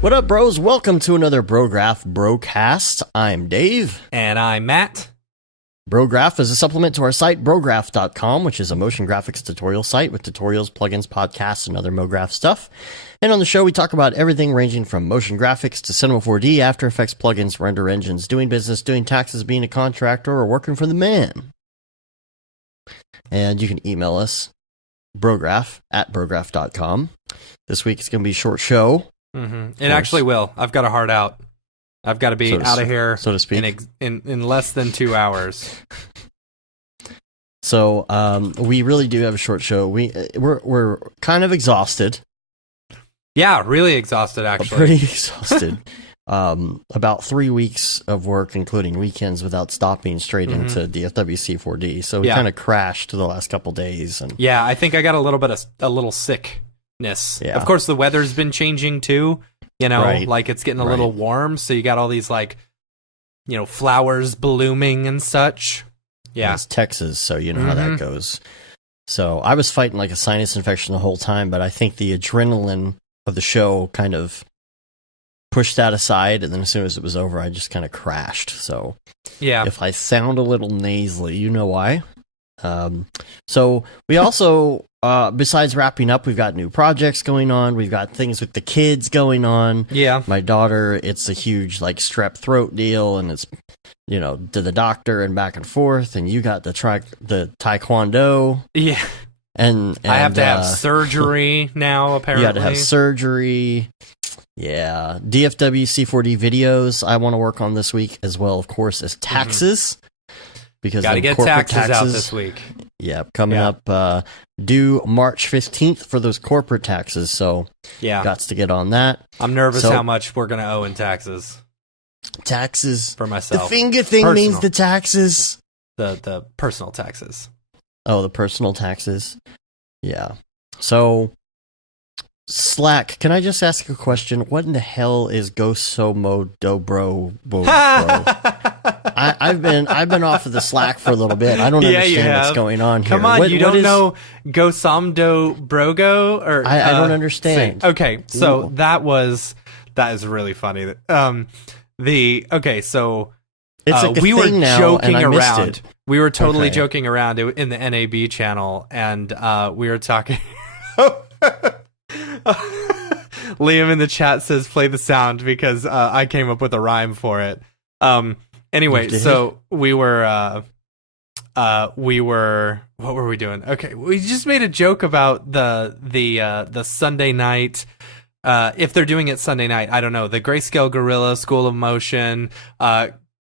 What up, bros? Welcome to another Brograph Brocast. I'm Dave. And I'm Matt. Brograph is a supplement to our site, Brograph.com, which is a motion graphics tutorial site with tutorials, plugins, podcasts, and other MoGraph stuff. And on the show, we talk about everything ranging from motion graphics to Cinema 4D, After Effects plugins, render engines, doing business, doing taxes, being a contractor, or working for the man. And you can email us, Brograph@Brograph.com. This week it's going to be a short show. Mm-hmm. It actually will. I've got a hard out. I've got to be out of here, so to speak, in less than 2 hours. So we really do have a short show. We're kind of exhausted. Yeah, really exhausted, actually. Pretty exhausted. About 3 weeks of work, including weekends, without stopping straight into DFWC 4D. So we kind of crashed the last couple days. And yeah, I think I got a little sickness. Yeah. Of course, the weather's been changing too. You know, like it's getting a little warm, so you got all these flowers blooming and such. Yeah, it's Texas, so you know how that goes. So I was fighting like a sinus infection the whole time, but I think the adrenaline of the show kind of pushed that aside, and then as soon as it was over, I just kind of crashed. So yeah, if I sound a little nasally, you know why. So we also, besides wrapping up, we've got new projects going on. We've got things with the kids going on. Yeah. My daughter, it's a huge strep throat deal, and it's, to the doctor and back and forth. And you got the taekwondo. Yeah. And I have to have surgery now, apparently. You had to have surgery. Yeah. DFW C4D videos I want to work on this week, as well, of course, as taxes. Because got to get taxes out this week. Yeah, coming up due March 15th for those corporate taxes. So yeah, got to get on that. I'm nervous how much we're going to owe in taxes. Taxes for myself. The finger thing means the taxes. The personal taxes. Oh, the personal taxes. Yeah. So Slack, can I just ask a question? What in the hell is Sosomdobro? I've been off of the Slack for a little bit. I don't understand what's going on here. Come on, you don't know Sosomdobro? Or I don't understand. Okay, so that is really funny. So we were joking around. We were totally joking around in the NAB channel, and we were talking. Liam in the chat says play the sound because I came up with a rhyme for it. Anyway, so we were what were we doing? Okay, we just made a joke about the Sunday night. If they're doing it Sunday night, I don't know, the Grayscale Gorilla School of Motion,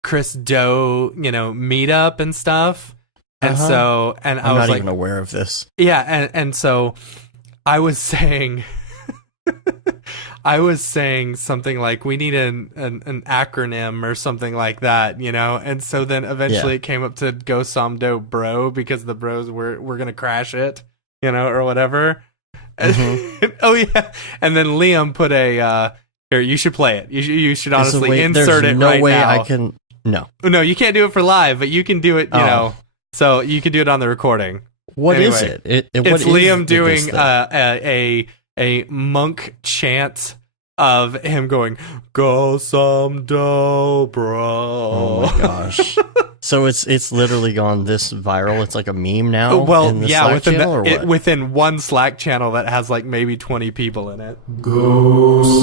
Chris Do, meetup and stuff. And so, and I was not even aware of this. Yeah, and so I was saying something like we need an acronym or something like that, and so then eventually it came up to Sosomdobro because the bros were gonna crash it, or whatever. Oh yeah, and then Liam put a here, you should play it. You should honestly insert it right now. There's no way I can. No, you can't do it for live, but you can do it. So you can do it on the recording. What is it? It's Liam doing a monk chant of him going Sosomdobro. Oh my gosh! So it's literally gone this viral. It's like a meme now. Well, yeah, within one Slack channel that has maybe 20 people in it. Sosomdobro.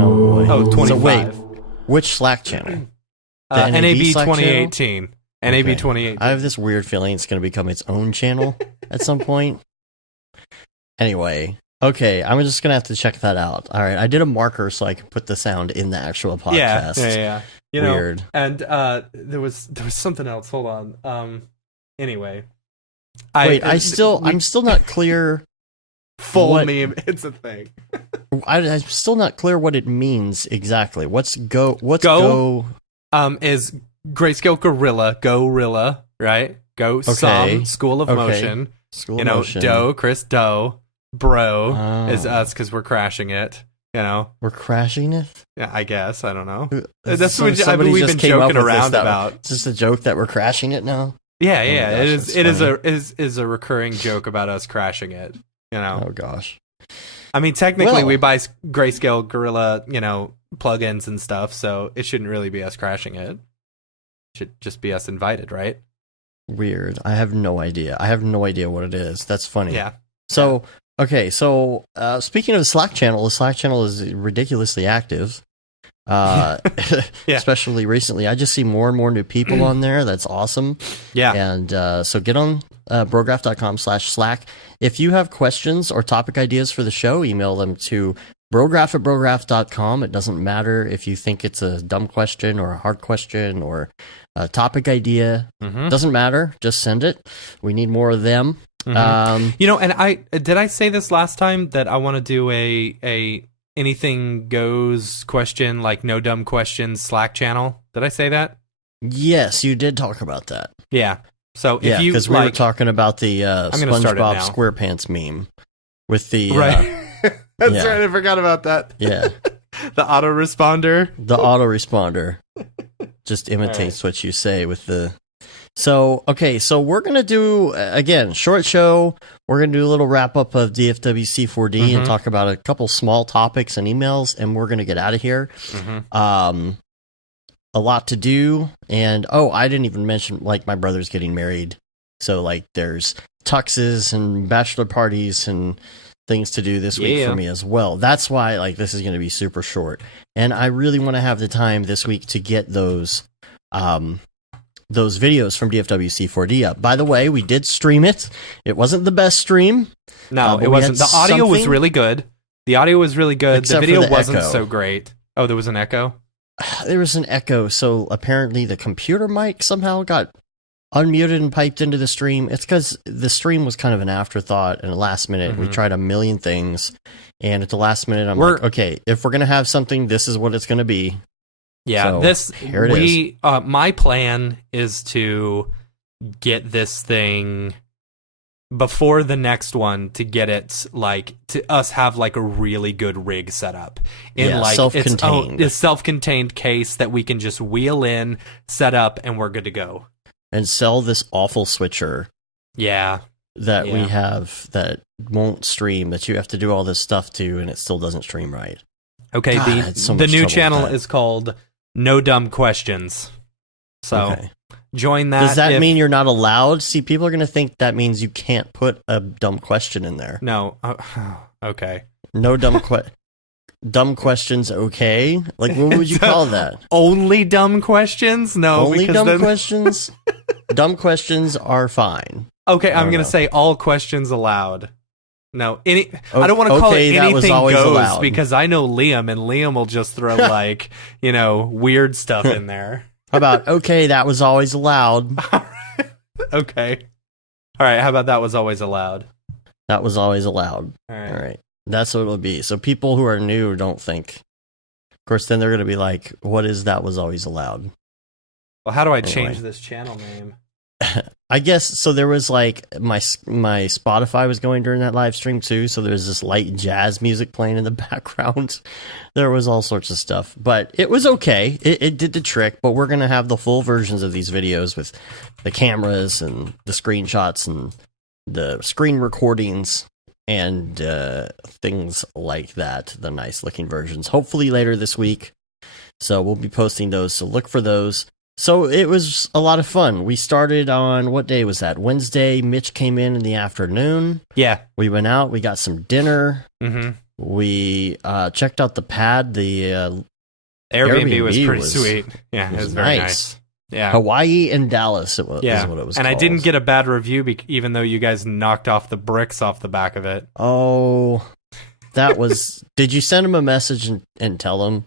Oh boy! Oh, 25. So wait, which Slack channel? NAB 2018. NAB 2018. I have this weird feeling it's going to become its own channel at some point. Anyway, okay, I'm just going to have to check that out. All right, I did a marker so I can put the sound in the actual podcast. Yeah. Weird. And there was something else. Hold on. Anyway. I'm still not clear. Full meme, it's a thing. I'm still not clear what it means exactly. What's go? Is Grayscale Gorilla, right? School of Motion. School of Motion. Do, Chris Do. Sosomdobro is us because we're crashing it. We're crashing it. Yeah, I guess. I don't know. That's what we've been joking around about. It's just a joke that we're crashing it now. Yeah, yeah. It is a recurring joke about us crashing it. Oh gosh. I mean, technically, we buy Grayscale Gorilla, plugins and stuff, so it shouldn't really be us crashing it. It should just be us invited, right? Weird. I have no idea. I have no idea what it is. That's funny. Yeah. So, okay. So, speaking of the Slack channel is ridiculously active. Especially recently. I just see more and more new people on there. That's awesome. Yeah. And so get on brograph.com/Slack. If you have questions or topic ideas for the show, email them to brograph@brograph.com. It doesn't matter if you think it's a dumb question or a hard question or a topic idea. Doesn't matter. Just send it. We need more of them. And I say this last time that I want to do a anything goes question, like no dumb questions Slack channel. Did I say that? Yes, you did talk about that. Yeah. So if you because we were talking about the SpongeBob SquarePants meme with the right. That's right. I forgot about that. Yeah. The autoresponder. The autoresponder just imitates what you say with the. So, okay, so we're going to do, again, short show. We're going to do a little wrap-up of DFWC4D and talk about a couple small topics and emails, and we're going to get out of here. A lot to do, and, I didn't even mention, like, my brother's getting married. So, like, there's tuxes and bachelor parties and things to do this week for me as well. That's why, like, this is going to be super short. And I really want to have the time this week to get those videos from DFWC4D up. By the way, we did stream it. It wasn't the best stream. No, it wasn't. The audio was really good. The video wasn't so great. Oh, there was an echo? There was an echo, so apparently the computer mic somehow got unmuted and piped into the stream. It's because the stream was kind of an afterthought, and at the last minute, we tried a million things, and at the last minute, I'm like, okay, if we're going to have something, this is what it's going to be. Yeah, so, here it is. My plan is to get this thing before the next one, to get it to us have like a really good rig set up in self-contained. It's self-contained case that we can just wheel in, set up, and we're good to go. And sell this awful switcher. Yeah. That we have that won't stream, that you have to do all this stuff to, and it still doesn't stream right. Okay, the new channel is called No Dumb Questions. So join that. Does that mean you're not allowed? See, people are going to think that means you can't put a dumb question in there. No. Okay. No dumb questions, okay? Like, what would you call that? Only dumb questions? No. Only dumb questions? Dumb questions are fine. Okay, I'm going to say all questions allowed. No, I don't want to call it anything goes allowed. Because I know Liam, and Liam will just throw weird stuff in there. How about, okay, that was always allowed? Okay. All right, how about that was always allowed? That was always allowed. All right. That's what it'll be. So people who are new don't think. Of course, then they're going to be like, what is that was always allowed? Well, how do I change this channel name? I guess, so there was like, my Spotify was going during that live stream too, so there was this light jazz music playing in the background. There was all sorts of stuff, but it was okay. It did the trick, but we're going to have the full versions of these videos with the cameras and the screenshots and the screen recordings and things like that, the nice looking versions, hopefully later this week. So we'll be posting those, so look for those. So it was a lot of fun. We started on, what day was that? Wednesday. Mitch came in the afternoon. Yeah. We went out. We got some dinner. We checked out the pad. The Airbnb was pretty sweet. Yeah, it was very nice. Yeah. Hawaii and Dallas is what it was and called. I didn't get a bad review even though you guys knocked off the bricks off the back of it. Oh, that was... Did you send him a message and tell him?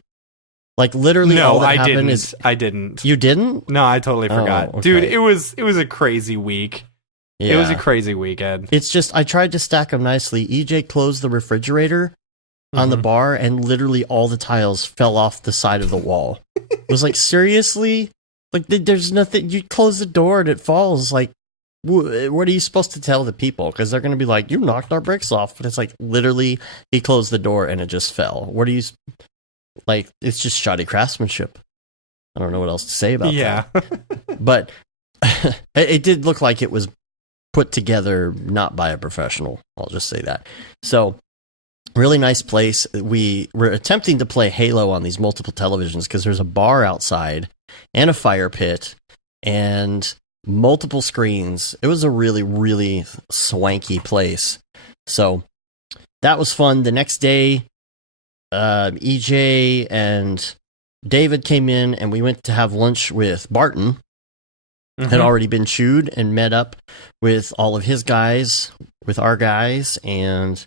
Like, literally, all that happened is... I didn't. You didn't? No, I totally forgot. Okay. Dude, it was a crazy week. Yeah. It was a crazy weekend. It's just, I tried to stack them nicely. EJ closed the refrigerator on the bar, and literally all the tiles fell off the side of the wall. It was like, seriously? Like, there's nothing... You close the door and it falls. Like, what are you supposed to tell the people? Because they're going to be like, you knocked our bricks off. But it's like, literally, he closed the door and it just fell. What do you, like, it's just shoddy craftsmanship. I don't know what else to say about that. But it did look like it was put together not by a professional. I'll just say that. So, really nice place. We were attempting to play Halo on these multiple televisions because there's a bar outside and a fire pit and multiple screens. It was a really, really swanky place. So that was fun. The next day, EJ and David came in and we went to have lunch with Barton. Had already been chewed and met up with all of his guys, with our guys, and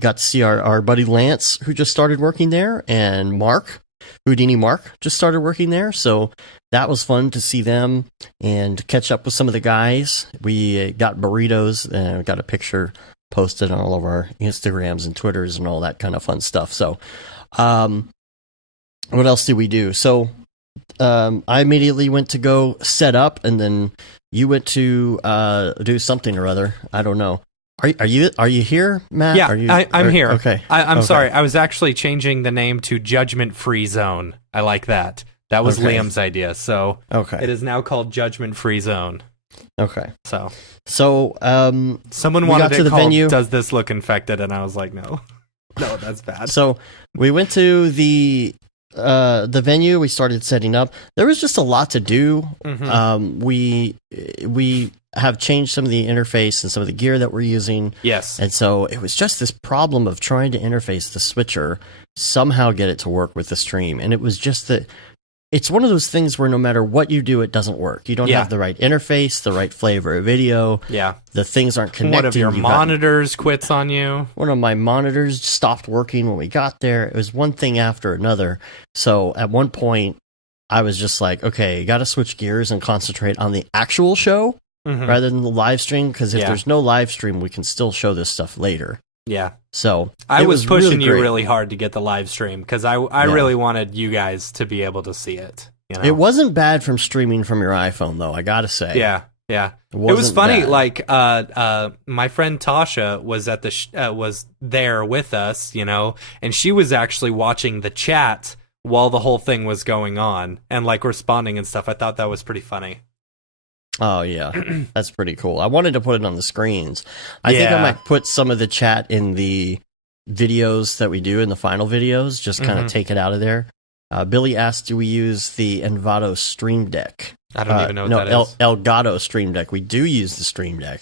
got to see our buddy Lance, who just started working there, and Mark, Houdini Mark, just started working there. So that was fun to see them and catch up with some of the guys. We got burritos and got a picture posted on all of our Instagrams and Twitters and all that kind of fun stuff. So what else did we do? So I immediately went to go set up, and then you went to do something or other. I don't know. Are you here, Matt? Yeah, I'm here. Okay. I'm sorry. I was actually changing the name to Judgment Free Zone. I like that. That was Liam's idea. So it is now called Judgment Free Zone. Okay. So someone wanted to the called venue. Does This Look Infected? And I was like, no, that's bad. So we went to the venue. We started setting up. There was just a lot to do. We have changed some of the interface and some of the gear that we're using. Yes. And so it was just this problem of trying to interface the switcher, somehow get it to work with the stream. And it was just that it's one of those things where no matter what you do, it doesn't work. You don't have the right interface, the right flavor of video. Yeah. The things aren't connecting. One of your monitors quits on you. One of my monitors stopped working when we got there. It was one thing after another. So at one point, I was just like, okay, got to switch gears and concentrate on the actual show rather than the live stream. Because if there's no live stream, we can still show this stuff later. Yeah. So I was pushing you really hard to get the live stream because I really wanted you guys to be able to see it. You know? It wasn't bad from streaming from your iPhone, though, I got to say. Yeah. Yeah. It was funny. Bad. Like, my friend Tasha was at was there with us, you know, and she was actually watching the chat while the whole thing was going on and like responding and stuff. I thought that was pretty funny. Oh, yeah. That's pretty cool. I wanted to put it on the screens. I think I might put some of the chat in the videos that we do in the final videos, just kind of take it out of there. Billy asked, do we use the Envato Stream Deck? I don't even know what that is. Elgato Stream Deck. We do use the Stream Deck.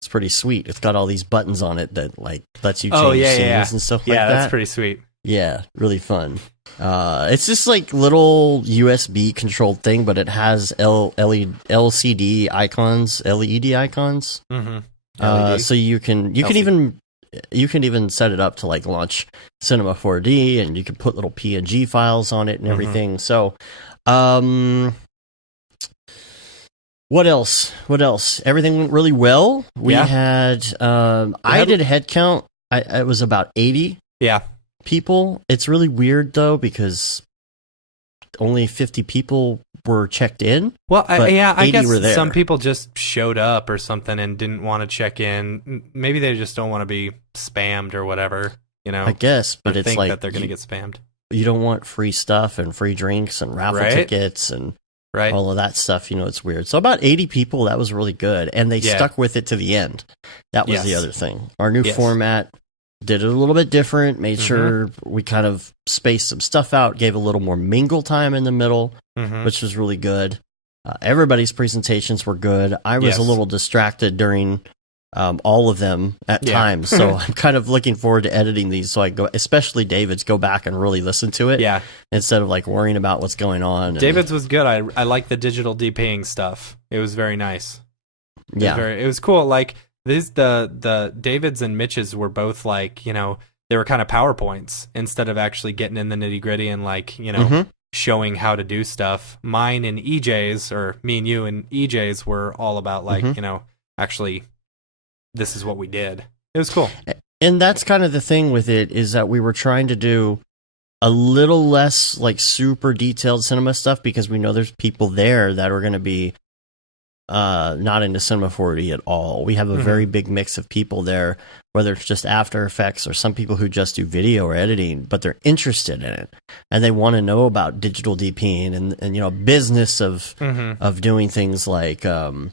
It's pretty sweet. It's got all these buttons on it that like lets you change scenes and stuff like that. Yeah, that's pretty sweet. Yeah, really fun. It's just like little USB controlled thing, but it has LCD icons, LED icons. So you can even set it up to like launch Cinema 4D, and you can put little PNG files on it and everything. So, what else? Everything went really well. We had I did a head count. It was about 80. Yeah. People. It's really weird though because only 50 people were checked in. Well, I guess some people just showed up or something and didn't want to check in. Maybe they just don't want to be spammed or whatever, you know. I guess, but it's like that they're going to get spammed. You don't want free stuff and free drinks and raffle tickets and all of that stuff. You know, it's weird. So about 80 people. That was really good, and they stuck with it to the end. That was the other thing. Our new format. Did it a little bit different, made sure we kind of spaced some stuff out, gave a little more mingle time in the middle, which was really good. Everybody's presentations were good. I was a little distracted during all of them at times, so I'm kind of looking forward to editing these so I go, especially David's, go back and really listen to it instead of like worrying about what's going on. David's was good. I like the digital DPing stuff. It was very nice. It was cool. Like, the Davids and Mitch's were both like, you know, they were kind of PowerPoints instead of actually getting in the nitty gritty and like, you know, showing how to do stuff. Mine and EJ's, or me and you and EJ's, were all about like, you know, actually this is what we did. It was cool. And that's kind of the thing with it, is that we were trying to do a little less like super detailed cinema stuff because we know there's people there that are going to be not into Cinema 4D at all. We have a very big mix of people there, whether it's just After Effects or some people who just do video or editing, but they're interested in it and they want to know about digital DPing and business of doing things like motion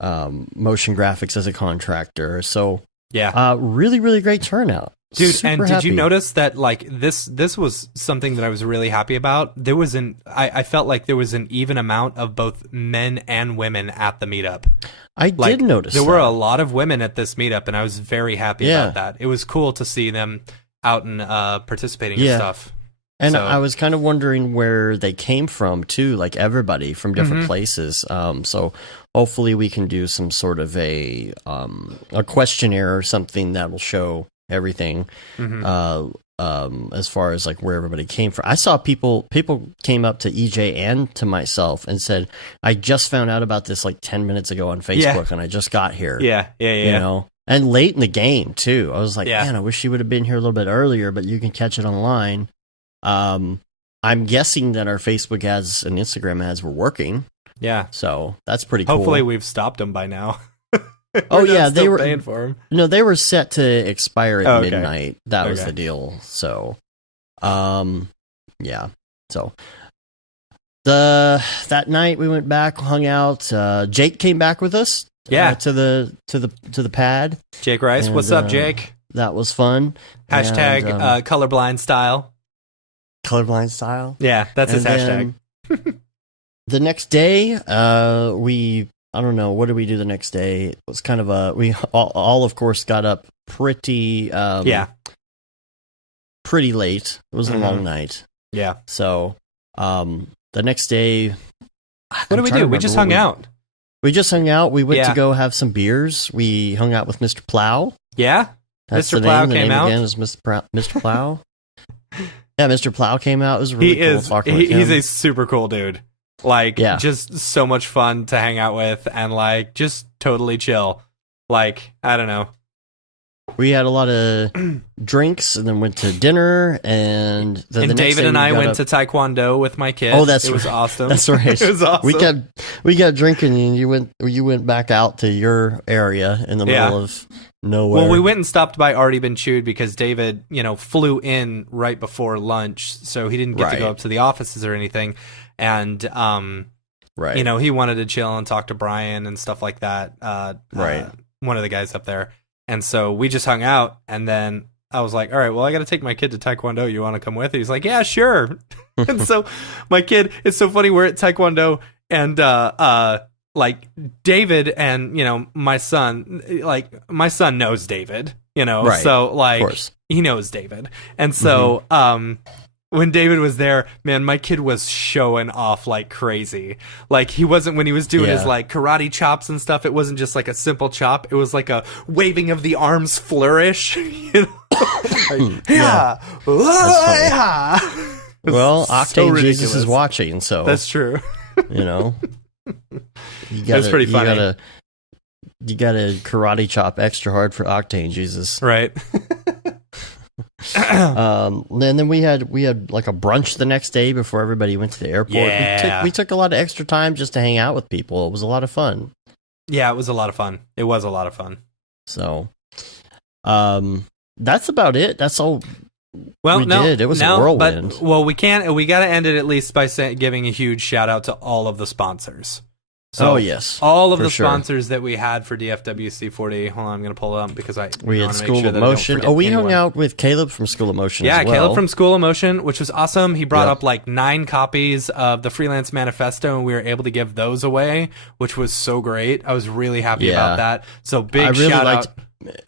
graphics as a contractor. So really, really great turnout. Dude, Super and did happy. you notice that like this was something that I was really happy about? There was I felt like there was an even amount of both men and women at the meetup. I did notice there were a lot of women at this meetup, and I was very happy about that. It was cool to see them out and participating and stuff. And I was kind of wondering where they came from too, like everybody from different places. So hopefully we can do some sort of a questionnaire or something that will show everything as far as like where everybody came from. I saw people came up to EJ and to myself and said, I just found out about this like 10 minutes ago on Facebook and I just got here. You know, and late in the game too. I was like, man, I wish you would have been here a little bit earlier, but you can catch it online. I'm guessing that our Facebook ads and Instagram ads were working. Yeah. So that's pretty cool. Hopefully we've stopped them by now. Oh yeah, they were paying for them. No, they were set to expire at midnight. That was the deal. So, yeah. So that night we went back, hung out. Jake came back with us. To the pad. Jake Rice, what's up, Jake? That was fun. Hashtag colorblind style. Colorblind style. Yeah, that's his hashtag. The next day, I don't know, what did we do the next day? It was kind of we all of course got up pretty pretty late. It was a long night. Yeah. So the next day, what did we do? We just hung out. We just hung out. We went to go have some beers. We hung out with Mr. Plow. Yeah. That's Mr. Plow came out. Again is Mr. Plow. Yeah, Mr. Plow came out. It was really cool talking with him. He's a super cool dude. Like, just so much fun to hang out with and, like, just totally chill. Like, I don't know. We had a lot of drinks and then went to dinner. And the next David day and I went to Taekwondo with my kid. Oh, that's It was awesome. That's right. It was awesome. We got drinking and you went back out to your area in the middle of nowhere. Well, we went and stopped by Already Been Chewed because David, flew in right before lunch. So he didn't get to go up to the offices or anything. And he wanted to chill and talk to Brian and stuff like that. One of the guys up there. And so we just hung out, and then I was like, all right, well, I got to take my kid to Taekwondo. You want to come with? He's like, yeah, sure. And so my kid, it's so funny. We're at Taekwondo, and like David and my son knows David, so like he knows David, and so when David was there, man, my kid was showing off like crazy. Like when he was doing his like karate chops and stuff, it wasn't just like a simple chop. It was like a waving of the arms flourish. Like, well, Octane Jesus is watching, so that's true. You That's pretty funny. You gotta karate chop extra hard for Octane Jesus, right? And then we had like a brunch the next day before everybody went to the airport. We took a lot of extra time just to hang out with people. It was a lot of fun. Yeah, it was a lot of fun. So, that's about it. That's all. Well, we did. It was a whirlwind. But, we got to end it at least by giving a huge shout out to all of the sponsors. So yes, all of the sponsors that we had for DFWC 40. Hold on, I'm going to pull it up because we had School of Motion. We hung out with Caleb from School of Motion. Yeah, as well. Caleb from School of Motion, which was awesome. He brought up like 9 copies of the Freelance Manifesto, and we were able to give those away, which was so great. I was really happy about that. So big shout out.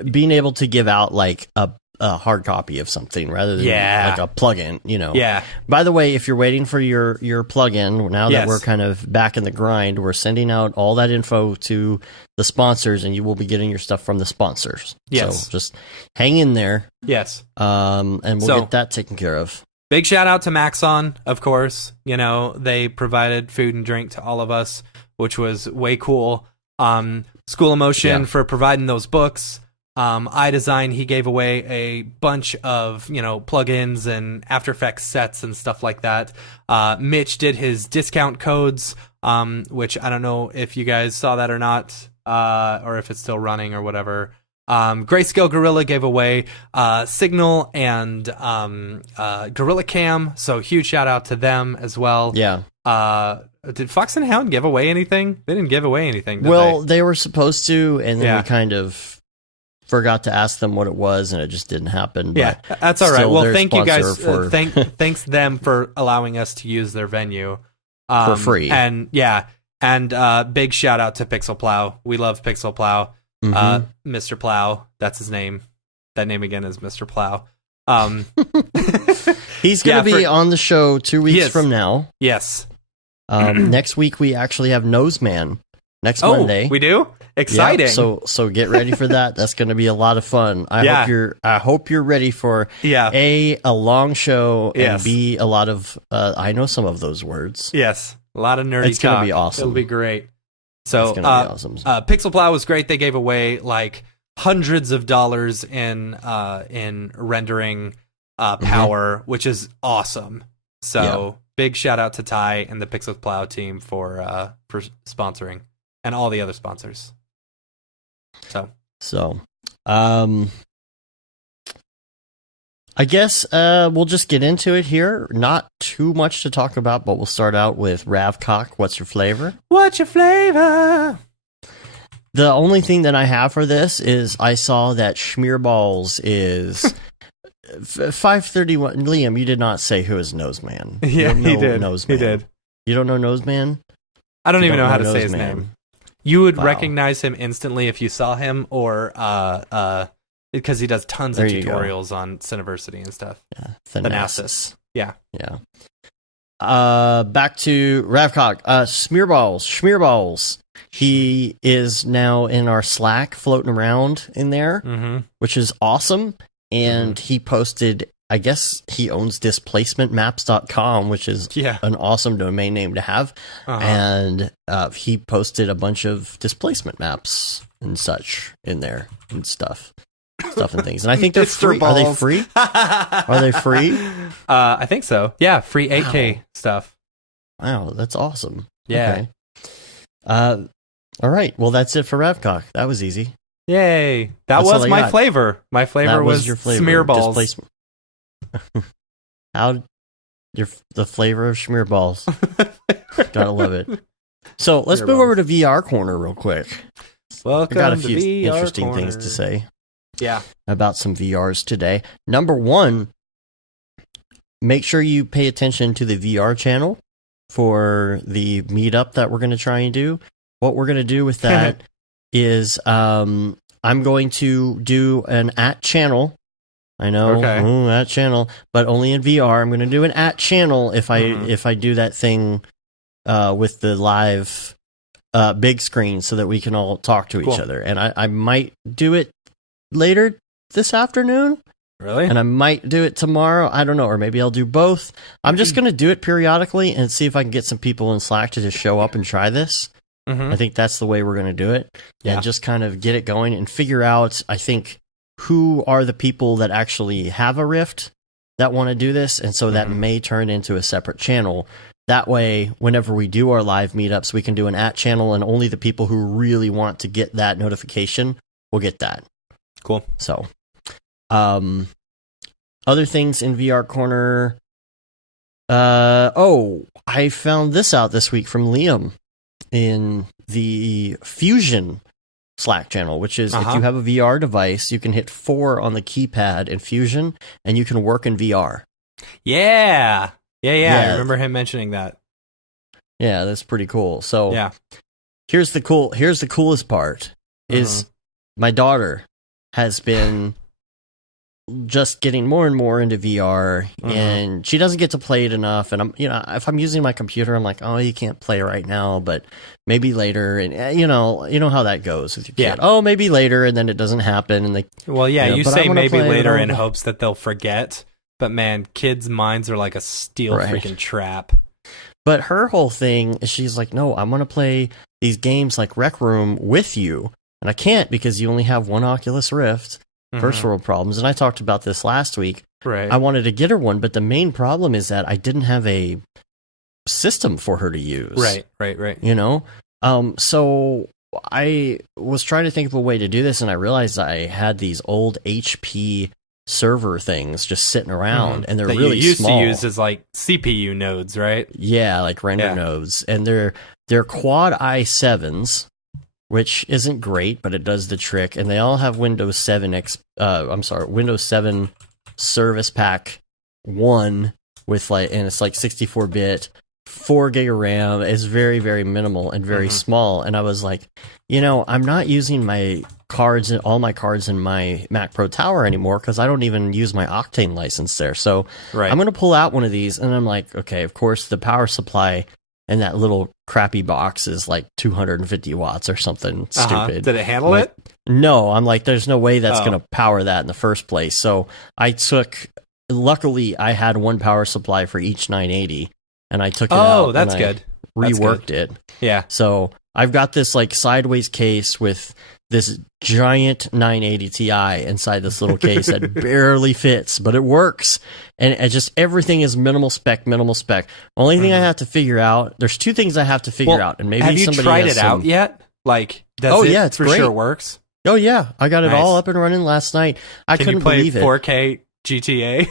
Being able to give out like a hard copy of something rather than like a plugin, Yeah. By the way, if you're waiting for your plugin, now that we're kind of back in the grind, we're sending out all that info to the sponsors, and you will be getting your stuff from the sponsors. Yes. So just hang in there. Yes. And we'll get that taken care of. Big shout out to Maxon, of course. They provided food and drink to all of us, which was way cool. School of Motion for providing those books. iDesign, he gave away a bunch of, plugins and After Effects sets and stuff like that. Mitch did his discount codes, which I don't know if you guys saw that or not, or if it's still running or whatever. Grayscale Gorilla gave away Signal and Gorilla Cam, so huge shout out to them as well. Yeah. Did Fox and Hound give away anything? They didn't give away anything, did they were supposed to, and then we kind of forgot to ask them what it was, and it just didn't happen. But that's all right. Well, thank you guys. Thanks them for allowing us to use their venue for free. And big shout out to Pixel Plow. We love Pixel Plow. Mr. Plow, that's his name. That name again is Mr. Plow. He's going to be on the show 2 weeks from now. Yes. Next week we actually have Noseman. Next Monday. We do? Exciting. Yeah, so get ready for that. That's going to be a lot of fun. I hope you're ready for a long show and B, a lot of I know some of those words. Yes. A lot of nerdy It's going to be awesome. It'll be great. So it's gonna be awesome. Pixel Plow was great. They gave away like hundreds of dollars in rendering power, which is awesome. So big shout out to Ty and the Pixel Plow team for sponsoring and all the other sponsors. So I guess we'll just get into it here. Not too much to talk about, but we'll start out with Ravcock. What's your flavor? What's your flavor? The only thing that I have for this is I saw that Schmearballs is 531. Liam, you did not say who is Noseman. Yeah, he did. Noseman. He did. You don't know Noseman? I don't even know how to say his name. You would recognize him instantly if you saw him, or because he does tons of tutorials on Cineversity and stuff. Yeah, Thanasis. Yeah. Back to Ravcock. Schmearballs. He is now in our Slack, floating around in there, which is awesome. And he posted, I guess he owns displacementmaps.com, which is an awesome domain name to have. And he posted a bunch of displacement maps and such in there and stuff and things. And I think they're free. Are they free? Are they free? I think so. Yeah, free 8K stuff. Wow, that's awesome. Yeah. Okay. All right. Well, that's it for Ravcock. That was easy. Yay. That was my flavor. My flavor was your flavor. Schmearballs. The flavor of Schmearballs. Gotta love it. So let's move over to VR Corner real quick. Welcome I got a few VR interesting Corner. things to say. Yeah. About some VRs today. Number one, make sure you pay attention to the VR channel for the meetup that we're going to try and do. What we're going to do with that is I'm going to do an @channel. I know, @channel, but only in VR. I'm going to do an @channel if I do that thing with the live big screen so that we can all talk to each other. And I might do it later this afternoon. Really? And I might do it tomorrow. I don't know. Or maybe I'll do both. I'm just going to do it periodically and see if I can get some people in Slack to just show up and try this. I think that's the way we're going to do it. And just kind of get it going and figure out, I think, who are the people that actually have a Rift that want to do this. And so that may turn into a separate channel. That way, whenever we do our live meetups, we can do an @channel, and only the people who really want to get that notification will get that. Cool. So, other things in VR Corner. I found this out this week from Liam in the Fusion Slack channel, which is if you have a VR device, you can hit 4 on the keypad in Fusion, and you can work in VR. Yeah. I remember him mentioning that. Yeah, that's pretty cool. So, here's the coolest part is my daughter has been just getting more and more into VR, and she doesn't get to play it enough. And if I'm using my computer, I'm like, oh, you can't play right now, but maybe later. And you know how that goes with your kid. Oh, maybe later, and then it doesn't happen. And you say maybe later in hopes that they'll forget. But man, kids' minds are like a steel freaking trap. But her whole thing is she's like, no, I want to play these games like Rec Room with you. And I can't because you only have one Oculus Rift. First world problems. And I talked about this last week. Right. I wanted to get her one, but the main problem is that I didn't have a system for her to use. Right. You know? So I was trying to think of a way to do this, and I realized I had these old HP server things just sitting around, and they're that really you used small. to use as like CPU nodes, right? Yeah, like render nodes. And they're quad i7s, which isn't great, but it does the trick. And they all have Windows 7 Windows 7 Service Pack 1 with and it's like 64-bit, 4 gig of RAM. It's very, very minimal and very small. And I was like, I'm not using my cards and all my cards in my Mac Pro Tower anymore because I don't even use my Octane license there. So I'm going to pull out one of these, and I'm like, okay, of course the power supply in that little crappy box is like 250 watts or something stupid. Did it handle it? No, I'm like, there's no way that's going to power that in the first place. So luckily I had one power supply for each 980, and I took it out. Oh, that's good. Reworked it. Yeah. So I've got this like sideways case with this giant 980 Ti inside this little case that barely fits, but it works. And just everything is minimal spec. Only thing I have to figure out, there's two things I have to figure out. And maybe have you somebody tried has it out yet? Like, it's for great. sure works? Oh yeah, I got it all up and running last night. I couldn't believe it. Can you play 4K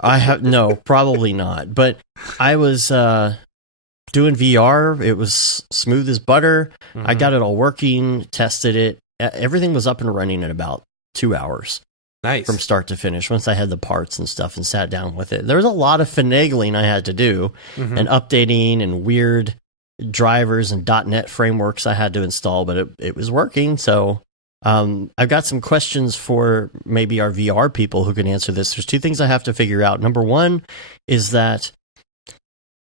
GTA? No, probably not. But I was doing VR. It was smooth as butter. I got it all working, tested it. Everything was up and running in about 2 hours. Nice. From start to finish, once I had the parts and stuff and sat down with it. There was a lot of finagling I had to do, and updating and weird drivers and .NET frameworks I had to install, but it was working. So I've got some questions for maybe our VR people who can answer this. There's two things I have to figure out. Number one is that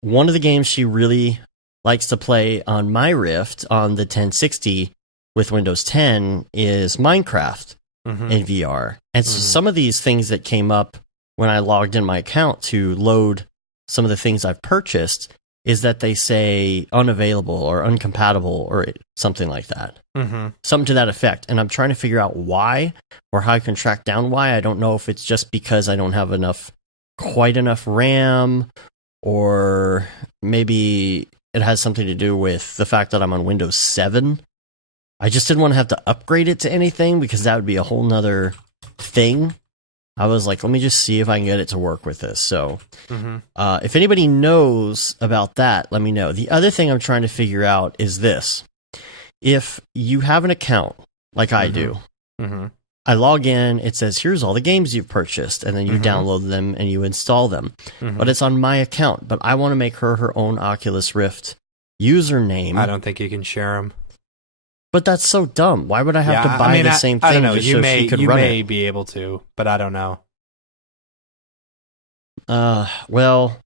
one of the games she really likes to play on my Rift on the 1060 with Windows 10 is Minecraft in VR. And so some of these things that came up when I logged in my account to load some of the things I've purchased is that they say unavailable or uncompatible or something like that. Something to that effect. And I'm trying to figure out why or how I can track down why. I don't know if it's just because I don't have quite enough RAM, or maybe it has something to do with the fact that I'm on Windows 7. I just didn't want to have to upgrade it to anything because that would be a whole nother thing. I was like, let me just see if I can get it to work with this. So if anybody knows about that, let me know. The other thing I'm trying to figure out is this. If you have an account like I do, I log in, it says, here's all the games you've purchased, and then you download them and you install them. But it's on my account, but I want to make her own Oculus Rift username. I don't think you can share them. But that's so dumb. Why would I have to buy the same thing? I don't know. Just so she could you run may it? be able to, but I don't know. Well,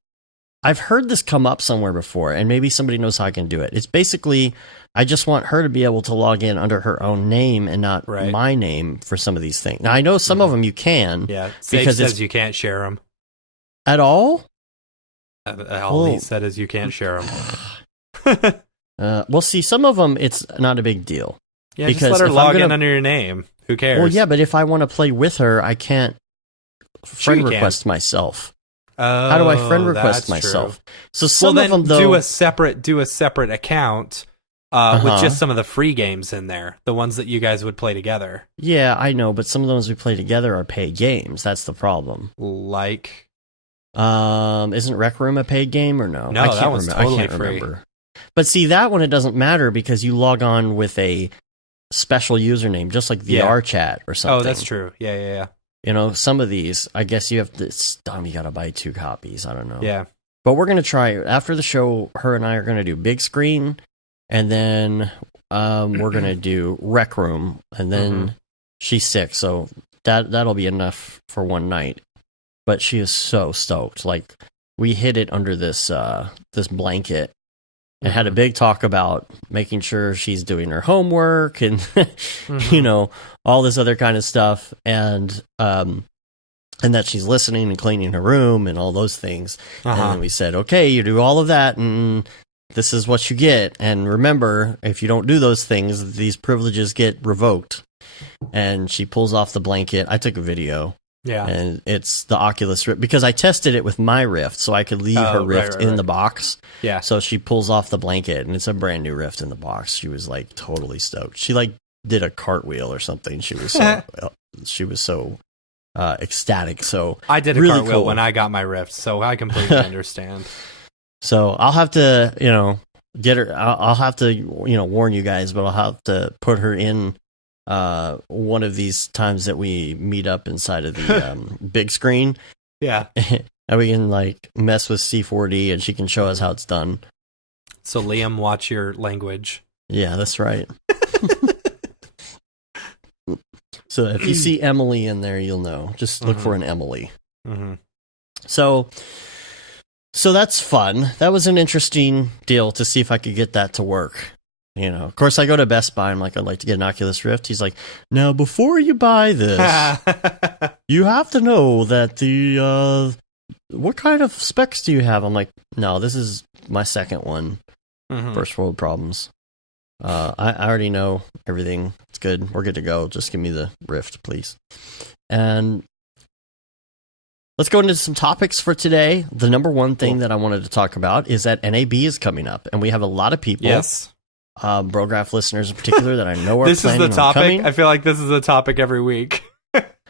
I've heard this come up somewhere before, and maybe somebody knows how I can do it. It's basically, I just want her to be able to log in under her own name and not my name for some of these things. Now, I know some of them you can. Yeah, Sage says you can't share them. At all? All he said is you can't share them. Well, see, some of them, it's not a big deal. Yeah, because just let her log in under your name. Who cares? Well, yeah, but if I want to play with her, I can't friend request myself. Oh, how do I friend request myself? True. So some of them, though, do a separate account with just some of the free games in there, the ones that you guys would play together. Yeah, I know, but some of the ones we play together are paid games. That's the problem. Like, isn't Rec Room a paid game or no? No, that one's totally free. Remember. But see, that one, it doesn't matter because you log on with a special username, just like VR chat or something. Oh, that's true. Yeah. You know, some of these, I guess you have to, you got to buy 2 copies. I don't know. Yeah. But we're going to try, after the show, her and I are going to do big screen, and then we're going to do Rec Room, and then she's sick, so that'll be enough for one night. But she is so stoked. Like, we hid it under this blanket and had a big talk about making sure she's doing her homework and, you know, all this other kind of stuff. And that she's listening and cleaning her room and all those things. And then we said, okay, you do all of that and this is what you get. And remember, if you don't do those things, these privileges get revoked. And she pulls off the blanket. I took a video. Yeah. And it's the Oculus Rift, because I tested it with my Rift, so I could leave her Rift in the box. Yeah. So she pulls off the blanket, and it's a brand new Rift in the box. She was like totally stoked. She like did a cartwheel or something. She was so ecstatic. So I did a really cartwheel cool. when I got my Rift, so I completely understand. So I'll have to, get her. I'll have to, warn you guys, but I'll have to put her in one of these times that we meet up inside of the big screen. Yeah. And we can like mess with C4D, and she can show us how it's done. So Liam, watch your language. Yeah, that's right. So if you see Emily in there, you'll know. Just look for an Emily. Mm-hmm. So that's fun. That was an interesting deal to see if I could get that to work. Of course, I go to Best Buy. I'm like, I'd like to get an Oculus Rift. He's like, now, before you buy this, you have to know that what kind of specs do you have? I'm like, no, this is my second one. Mm-hmm. First world problems. I already know everything. It's good. We're good to go. Just give me the Rift, please. And let's go into some topics for today. The number one thing that I wanted to talk about is that NAB is coming up, and we have a lot of people. Yes. Brograph listeners in particular that I know are this is the planning on topic. coming. I feel like this is the topic every week.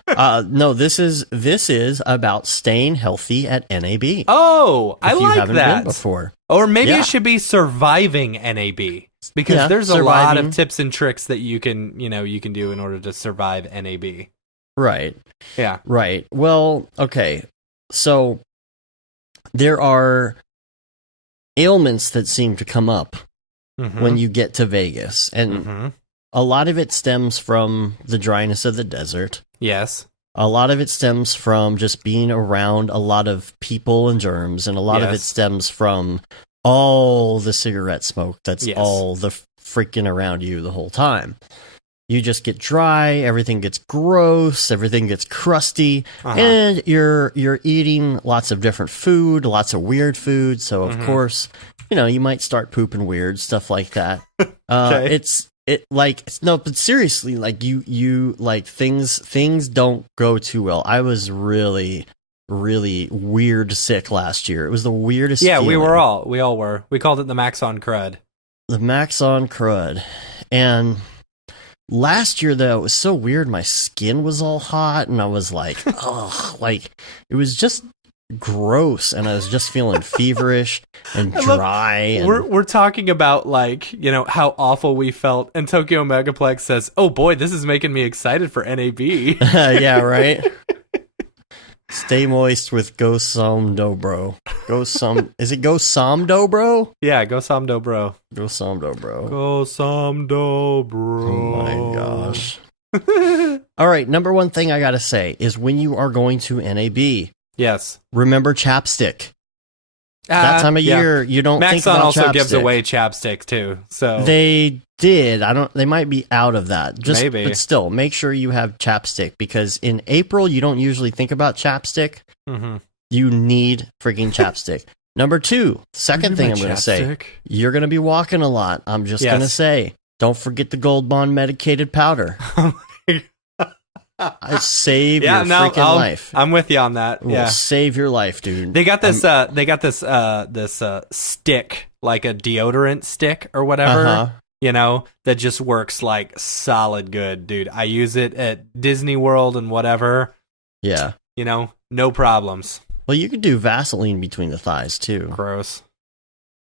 No, this is about staying healthy at NAB. Oh, I like haven't that been before. Or maybe it should be surviving NAB, because there's a lot of tips and tricks that you can do in order to survive NAB. Right. Yeah. Right. Well, okay. So there are ailments that seem to come up when you get to Vegas, and a lot of it stems from the dryness of the desert. Yes. A lot of it stems from just being around a lot of people and germs, and a lot of it stems from all the cigarette smoke that's all the freaking around you the whole time. You just get dry, everything gets gross, everything gets crusty, and you're eating lots of different food, lots of weird food, so of course, you might start pooping weird, stuff like that. Okay. But seriously, like you like things don't go too well. I was really, really weird sick last year. It was the weirdest feeling. we all were. We called it the Max on Crud. The Max on Crud. And last year, though, it was so weird. My skin was all hot, and I was like, ugh, like it was just gross, and I was just feeling feverish and dry. We're talking about how awful we felt, and Tokyo Megaplex says, "Oh boy, this is making me excited for NAB." Yeah, right. Stay moist with Sosomdobro. Is it Sosomdobro? Yeah, Sosomdobro. Sosomdobro. Sosomdobro. Oh my gosh. All right, number one thing I gotta say is when you are going to NAB, yes, remember chapstick. That time of year, you don't think about Maxon also chapstick. gives away chapstick too. So they did. They might be out of that. Maybe. But still, make sure you have chapstick, because in April you don't usually think about chapstick. You need freaking chapstick. Number two, second thing I'm going to say, you're going to be walking a lot. I'm just going to say, don't forget the Gold Bond medicated powder. I save your freaking life. I'm with you on that. It will save your life, dude. They got this. This stick, like a deodorant stick or whatever. That just works like solid good, dude. I use it at Disney World and whatever. Yeah. No problems. Well, you could do Vaseline between the thighs too. Gross.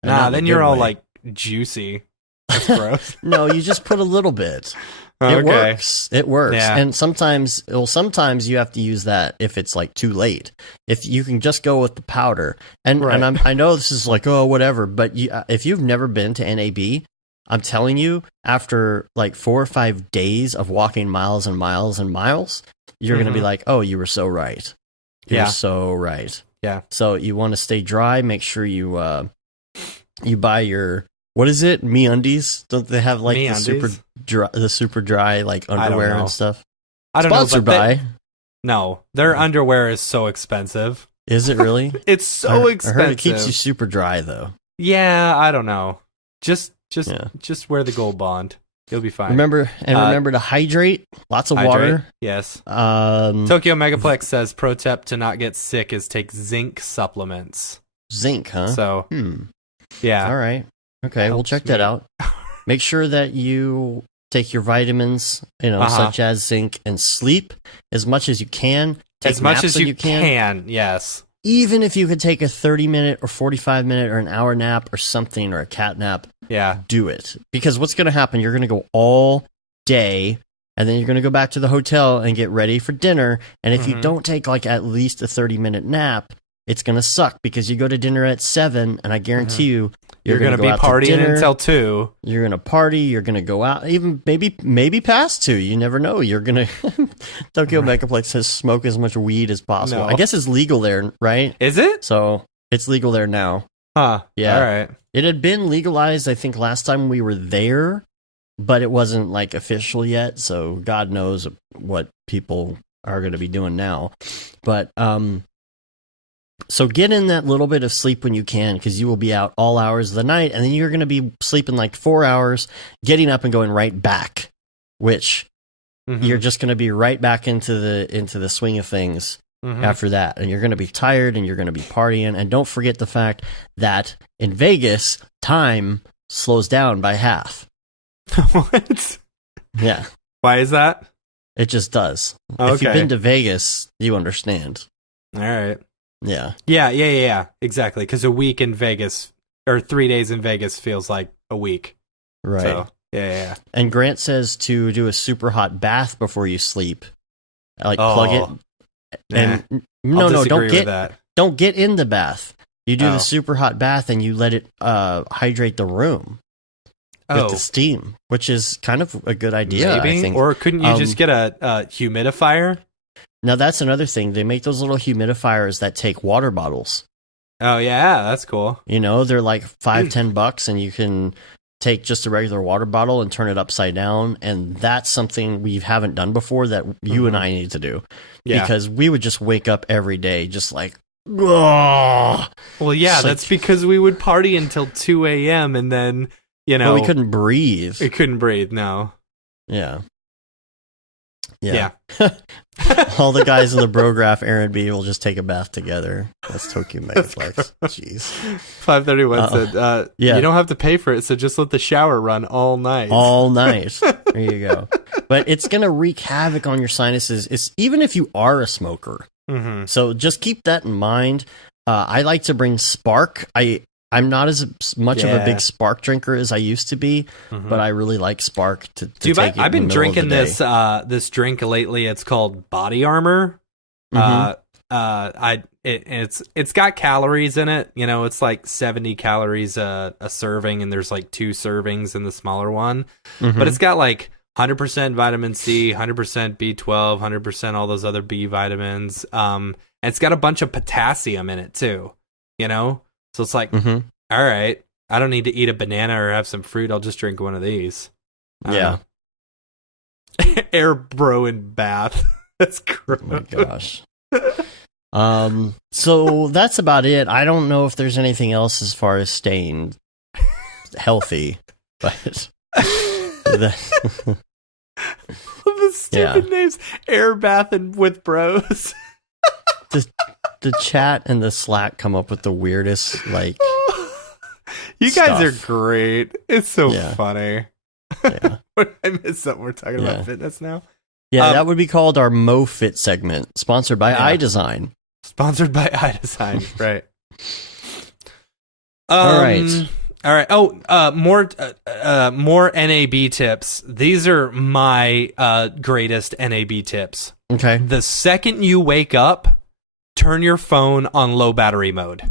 And then you're all like juicy. That's gross. No, you just put a little bit. Okay. It works. It works. Yeah. And sometimes you have to use that if it's like too late. If you can just go with the powder. And I know this is like, oh, whatever, but if you've never been to NAB, I'm telling you, after like 4 or 5 days of walking miles and miles and miles, you're going to be like, oh, you were so right. You're so right. Yeah. So you want to stay dry. Make sure you buy your, what is it? MeUndies? Don't they have like the super dry like underwear and stuff? I don't know. Sponsored by. No, their underwear is so expensive. Is it really? It's so expensive. I heard it keeps you super dry though. Yeah, I don't know. Just Yeah. wear the gold bond. You'll be fine. Remember to hydrate. Lots of water. Yes. Um, Tokyo Megaplex says pro tip to not get sick is take zinc supplements. Zinc, huh? So, yeah. All right. Okay, we'll check that out. Make sure that you take your vitamins, such as zinc, and sleep as much as you can. Take as much naps as you can. Yes. Even if you could take a 30-minute or 45-minute or an hour nap or something, or a cat nap, do it. Because what's going to happen, you're going to go all day, and then you're going to go back to the hotel and get ready for dinner. And if you don't take like at least a 30-minute nap, it's going to suck, because you go to dinner at 7, and I guarantee you're going to be partying until 2. You're going to party. You're going to go out, even maybe past 2. You never know. You're going to Tokyo Megaplex says smoke as much weed as possible. No. I guess it's legal there, right? Is it? So it's legal there now. Huh. Yeah. All right. It had been legalized, I think, last time we were there, but it wasn't like official yet. So God knows what people are going to be doing now. But so get in that little bit of sleep when you can, because you will be out all hours of the night, and then you're going to be sleeping like 4 hours, getting up and going right back, which you're just going to be right back into the swing of things after that, and you're going to be tired, and you're going to be partying. And don't forget the fact that in Vegas, time slows down by half. What? Yeah. Why is that? It just does. Okay. If you've been to Vegas, you understand. All right. Yeah. Yeah. Exactly. Because a week in Vegas, or 3 days in Vegas, feels like a week. Right. So, yeah. And Grant says to do a super hot bath before you sleep. Like plug it. And no, don't get in the bath. You do the super hot bath, and you let it hydrate the room with the steam, which is kind of a good idea, maybe? I think. Or couldn't you just get a humidifier? Now, that's another thing. They make those little humidifiers that take water bottles. Oh, yeah, that's cool. They're like $5-10, and you can take just a regular water bottle and turn it upside down. And that's something we haven't done before that you and I need to do. Yeah. Because we would just wake up every day just like, oh. Well, yeah, that's because we would party until 2 a.m. and then, Well, we couldn't breathe. We couldn't breathe, no. Yeah. All the guys in the Brograph, Aaron B, will just take a bath together. That's Tokyo Megaplex. Jeez. 531 said, you don't have to pay for it, so just let the shower run all night. All night. There you go. But it's going to wreak havoc on your sinuses, even if you are a smoker. So just keep that in mind. I like to bring Spark. I'm not as much of a big Spark drinker as I used to be, but I really like Spark to take it. I've been drinking this drink lately. It's called Body Armor. It's got calories in it. It's like 70 calories a serving, and there's like 2 servings in the smaller one. But it's got like 100% vitamin C, 100% B12, 100% all those other B vitamins. And it's got a bunch of potassium in it too. So it's like, all right, I don't need to eat a banana or have some fruit. I'll just drink one of these. Yeah. Air bro in bath. That's gross. Oh my gosh. So that's about it. I don't know if there's anything else as far as staying healthy, but the stupid names. Air bath and with bros. The chat and the Slack come up with the weirdest, like, you guys are great. It's so funny. Yeah. I missed something. We're talking about fitness now. Yeah, that would be called our MoFit segment, sponsored by iDesign. Sponsored by iDesign, right. All right. Oh, more NAB tips. These are my greatest NAB tips. Okay. The second you wake up, turn your phone on low battery mode.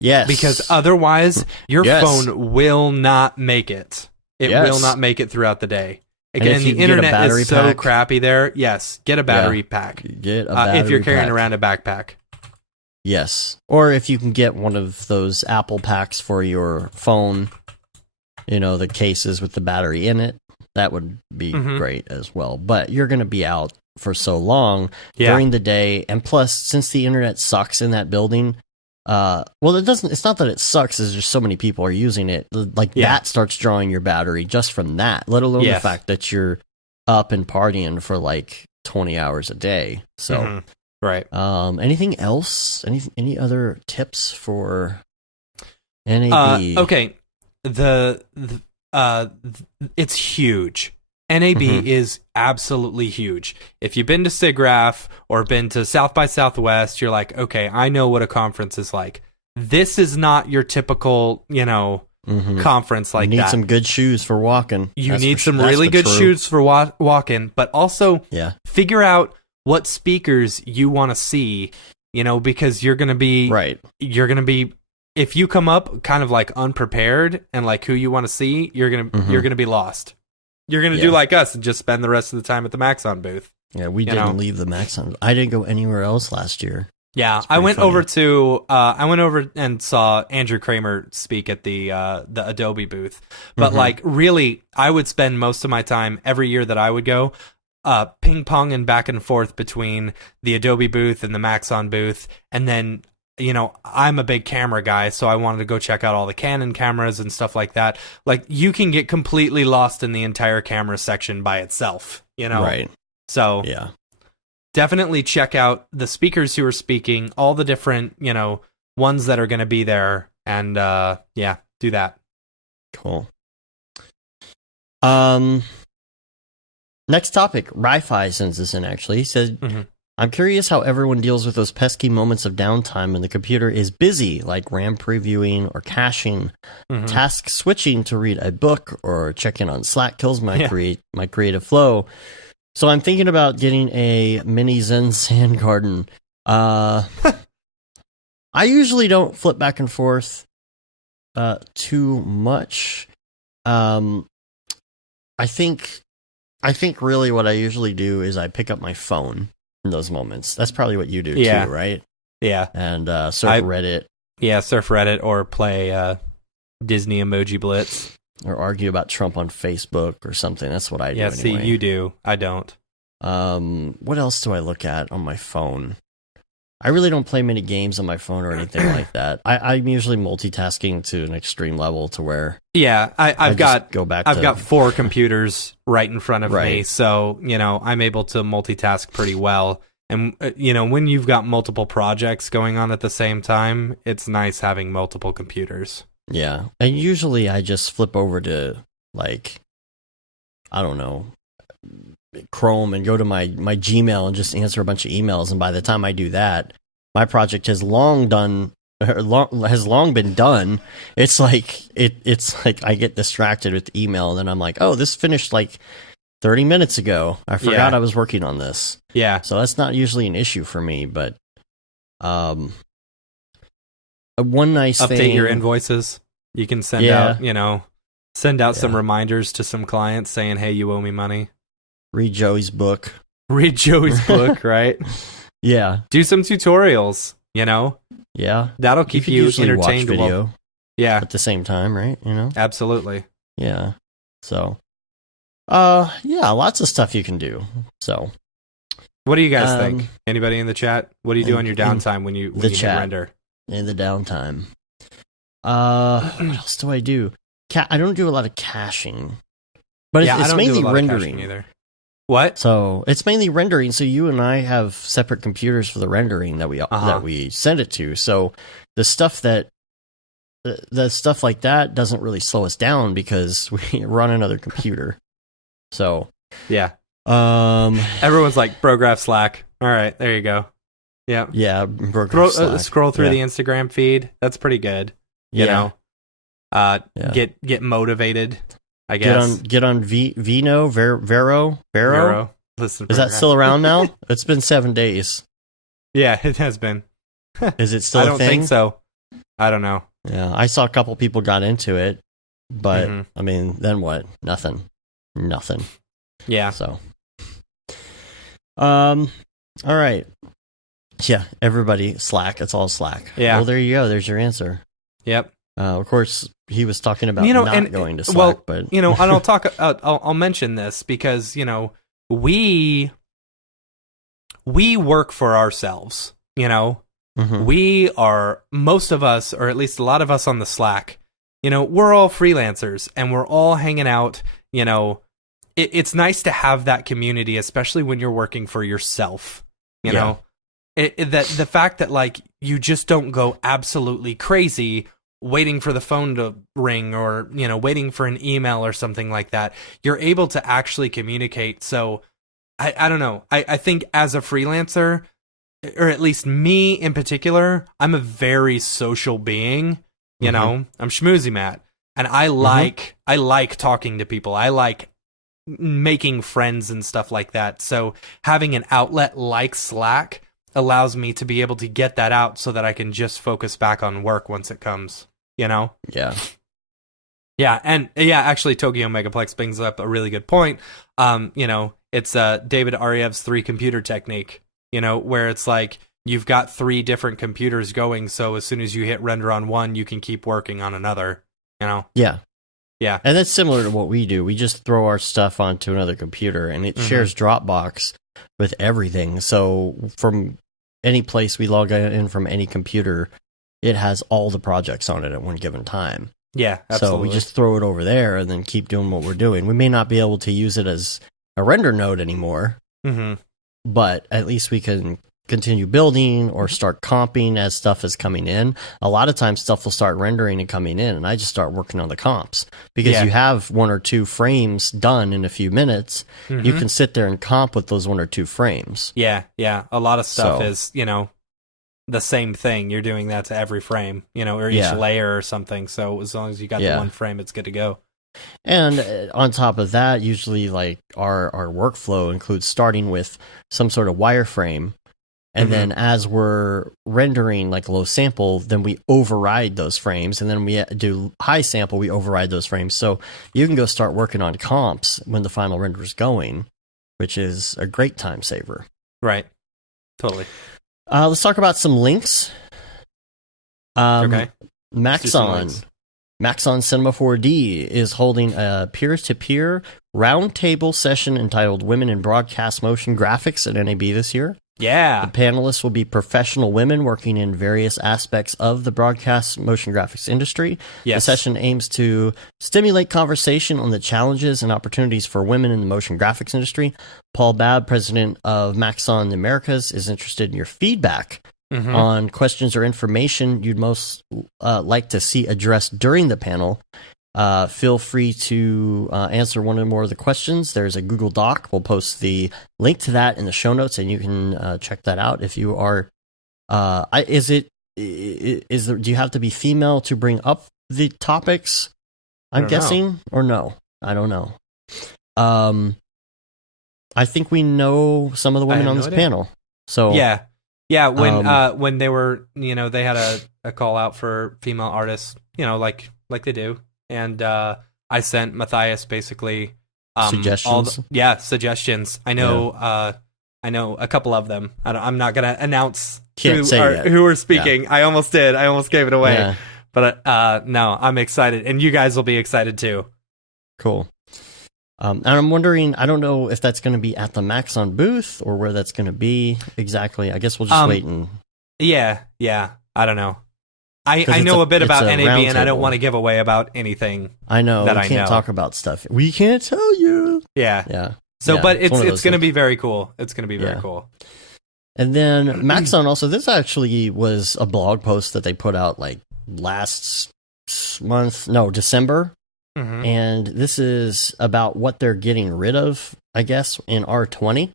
Yes. Because otherwise, your phone will not make it. It will not make it throughout the day. Again, the internet is so crappy there. Yes, get a battery pack. Get a battery if you're carrying pack. around a backpack. Yes. Or if you can get one of those Apple packs for your phone, the cases with the battery in it, that would be great as well. But you're going to be out for so long during the day. And plus, since the internet sucks in that building, well, it's not that it sucks, it's just so many people are using it. Like that starts drawing your battery just from that, let alone the fact that you're up and partying for like 20 hours a day. So, right. Anything else? Any other tips for NAB? Okay. It's huge. NAB is absolutely huge. If you've been to SIGGRAPH or been to South by Southwest, you're like, okay, I know what a conference is like. This is not your typical, conference like that. You need some good shoes for walking. You need some really good shoes for walking, but also figure out what speakers you want to see, because you're going to be if you come up kind of like unprepared and like who you want to see, you're going to be lost. You're going to do like us and just spend the rest of the time at the Maxon booth. Yeah, we didn't leave the Maxon. I didn't go anywhere else last year. Yeah, I went over and saw Andrew Kramer speak at the Adobe booth. But like really, I would spend most of my time every year that I would go ping pong and back and forth between the Adobe booth and the Maxon booth. And then, I'm a big camera guy, so I wanted to go check out all the Canon cameras and stuff like that. Like you can get completely lost in the entire camera section by itself, Right. So yeah. Definitely check out the speakers who are speaking, all the different, ones that are going to be there, and do that. Cool. Next topic, Ri-Fi sends this in, actually. He says, I'm curious how everyone deals with those pesky moments of downtime when the computer is busy, like RAM previewing or caching. Task switching to read a book or check in on Slack kills my creative flow. So I'm thinking about getting a mini Zen sand garden. I usually don't flip back and forth too much. I think really what I usually do is I pick up my phone in those moments. That's probably what you do too, right? Yeah. And surf Reddit. Yeah, surf Reddit or play Disney Emoji Blitz. Or argue about Trump on Facebook or something. That's what I do. Yeah, anyway. See, you do. I don't. What else do I look at on my phone? I really don't play many games on my phone or anything like that. I'm usually multitasking to an extreme level to where I've got 4 computers right in front of me, so I'm able to multitask pretty well. And when you've got multiple projects going on at the same time, it's nice having multiple computers. Yeah, and usually I just flip over to like, I don't know, Chrome and go to my Gmail and just answer a bunch of emails. And by the time I do that, my project has long been done. It's like I get distracted with the email, and then I'm like, oh, this finished like 30 minutes ago. I forgot I was working on this. Yeah, so that's not usually an issue for me, but one nice thing. Update your invoices. You can send out some reminders to some clients saying, hey, you owe me money. Read Joey's book. Right? Yeah. Do some tutorials, Yeah. That'll keep you entertained. Watch video at the same time, right? Absolutely. Yeah. So, lots of stuff you can do. So, what do you guys think? Anybody in the chat? What do you do on your downtime when you hit render? In the downtime. What else do I do? I don't do a lot of caching, but it's mainly rendering either. What? So it's mainly rendering. So you and I have separate computers for the rendering that we send it to. So the stuff like that doesn't really slow us down because we run another computer. So yeah. Everyone's like Brograph Slack. All right, there you go. Yeah. Yeah. Slack. Scroll through the Instagram feed. That's pretty good. Get motivated. I guess. Get on Vero. Listen, is that still around now? It's been 7 days. Yeah, it has been. Is it still I don't think so. I don't know. Yeah, I saw a couple people got into it, but I mean, then what? Nothing. Yeah. So, all right. Yeah, everybody Slack. It's all Slack. Yeah. Well, there you go. There's your answer. Yep. Of course, he was talking about not going to Slack, but and I'll talk. I'll mention this because we work for ourselves. most of us, or at least a lot of us on the Slack, we're all freelancers and we're all hanging out. It's nice to have that community, especially when you're working for yourself. The fact that like you just don't go absolutely crazy waiting for the phone to ring or waiting for an email or something like that. You're able to actually communicate. So I don't know. I think as a freelancer, or at least me in particular, I'm a very social being. I'm Schmoozy Matt, and I like talking to people. I like making friends and stuff like that. So having an outlet like Slack allows me to be able to get that out so that I can just focus back on work once it comes, Yeah. And actually Tokyo Megaplex brings up a really good point. It's David Aryev's 3-computer technique, where it's like you've got 3 different computers going, so as soon as you hit render on one, you can keep working on another, Yeah. Yeah. And that's similar to what we do. We just throw our stuff onto another computer, and it shares Dropbox with everything. So from any place we log in from any computer, it has all the projects on it at one given time. Yeah, absolutely. So we just throw it over there and then keep doing what we're doing. We may not be able to use it as a render node anymore, but at least we can continue building or start comping as stuff is coming in. A lot of times stuff will start rendering and coming in, and I just start working on the comps because you have 1 or 2 frames done in a few minutes. You can sit there and comp with those 1 or 2 frames. Yeah. A lot of stuff is, the same thing. You're doing that to every frame, or each layer or something. So as long as you got the one frame, it's good to go. And on top of that, usually like our workflow includes starting with some sort of wireframe. And then as we're rendering like low sample, then we override those frames. And then we do high sample, we override those frames. So you can go start working on comps when the final render is going, which is a great time saver. Right. Totally. Let's talk about some links. Okay. Maxon Cinema 4D is holding a peer-to-peer roundtable session entitled Women in Broadcast Motion Graphics at NAB this year. Yeah. The panelists will be professional women working in various aspects of the broadcast motion graphics industry. Yes. The session aims to stimulate conversation on the challenges and opportunities for women in the motion graphics industry. Paul Babb, president of Maxon Americas, is interested in your feedback on questions or information you'd most like to see addressed during the panel. Feel free to answer one or more of the questions. There's a Google Doc. We'll post the link to that in the show notes, and you can check that out if you are. Do you have to be female to bring up the topics? I'm guessing, or no? I don't know. I think we know some of the women on this panel. So yeah. When they were, they had a call out for female artists, like they do. And I sent Matthias basically suggestions. Suggestions. I know a couple of them. I'm not gonna announce who are speaking. Yeah. I almost did. I almost gave it away. Yeah. But no, I'm excited, and you guys will be excited too. Cool. And I'm wondering, I don't know if that's going to be at the Maxon booth or where that's going to be exactly. I guess we'll just wait and. Yeah. I don't know. I know a bit about NAB, and I don't want to give away about anything. I know we can't talk about stuff. We can't tell you. Yeah. So, but it's going to be very cool. It's going to be very cool. And then Maxon also. This actually was a blog post that they put out like December. And this is about what they're getting rid of, I guess, in R20.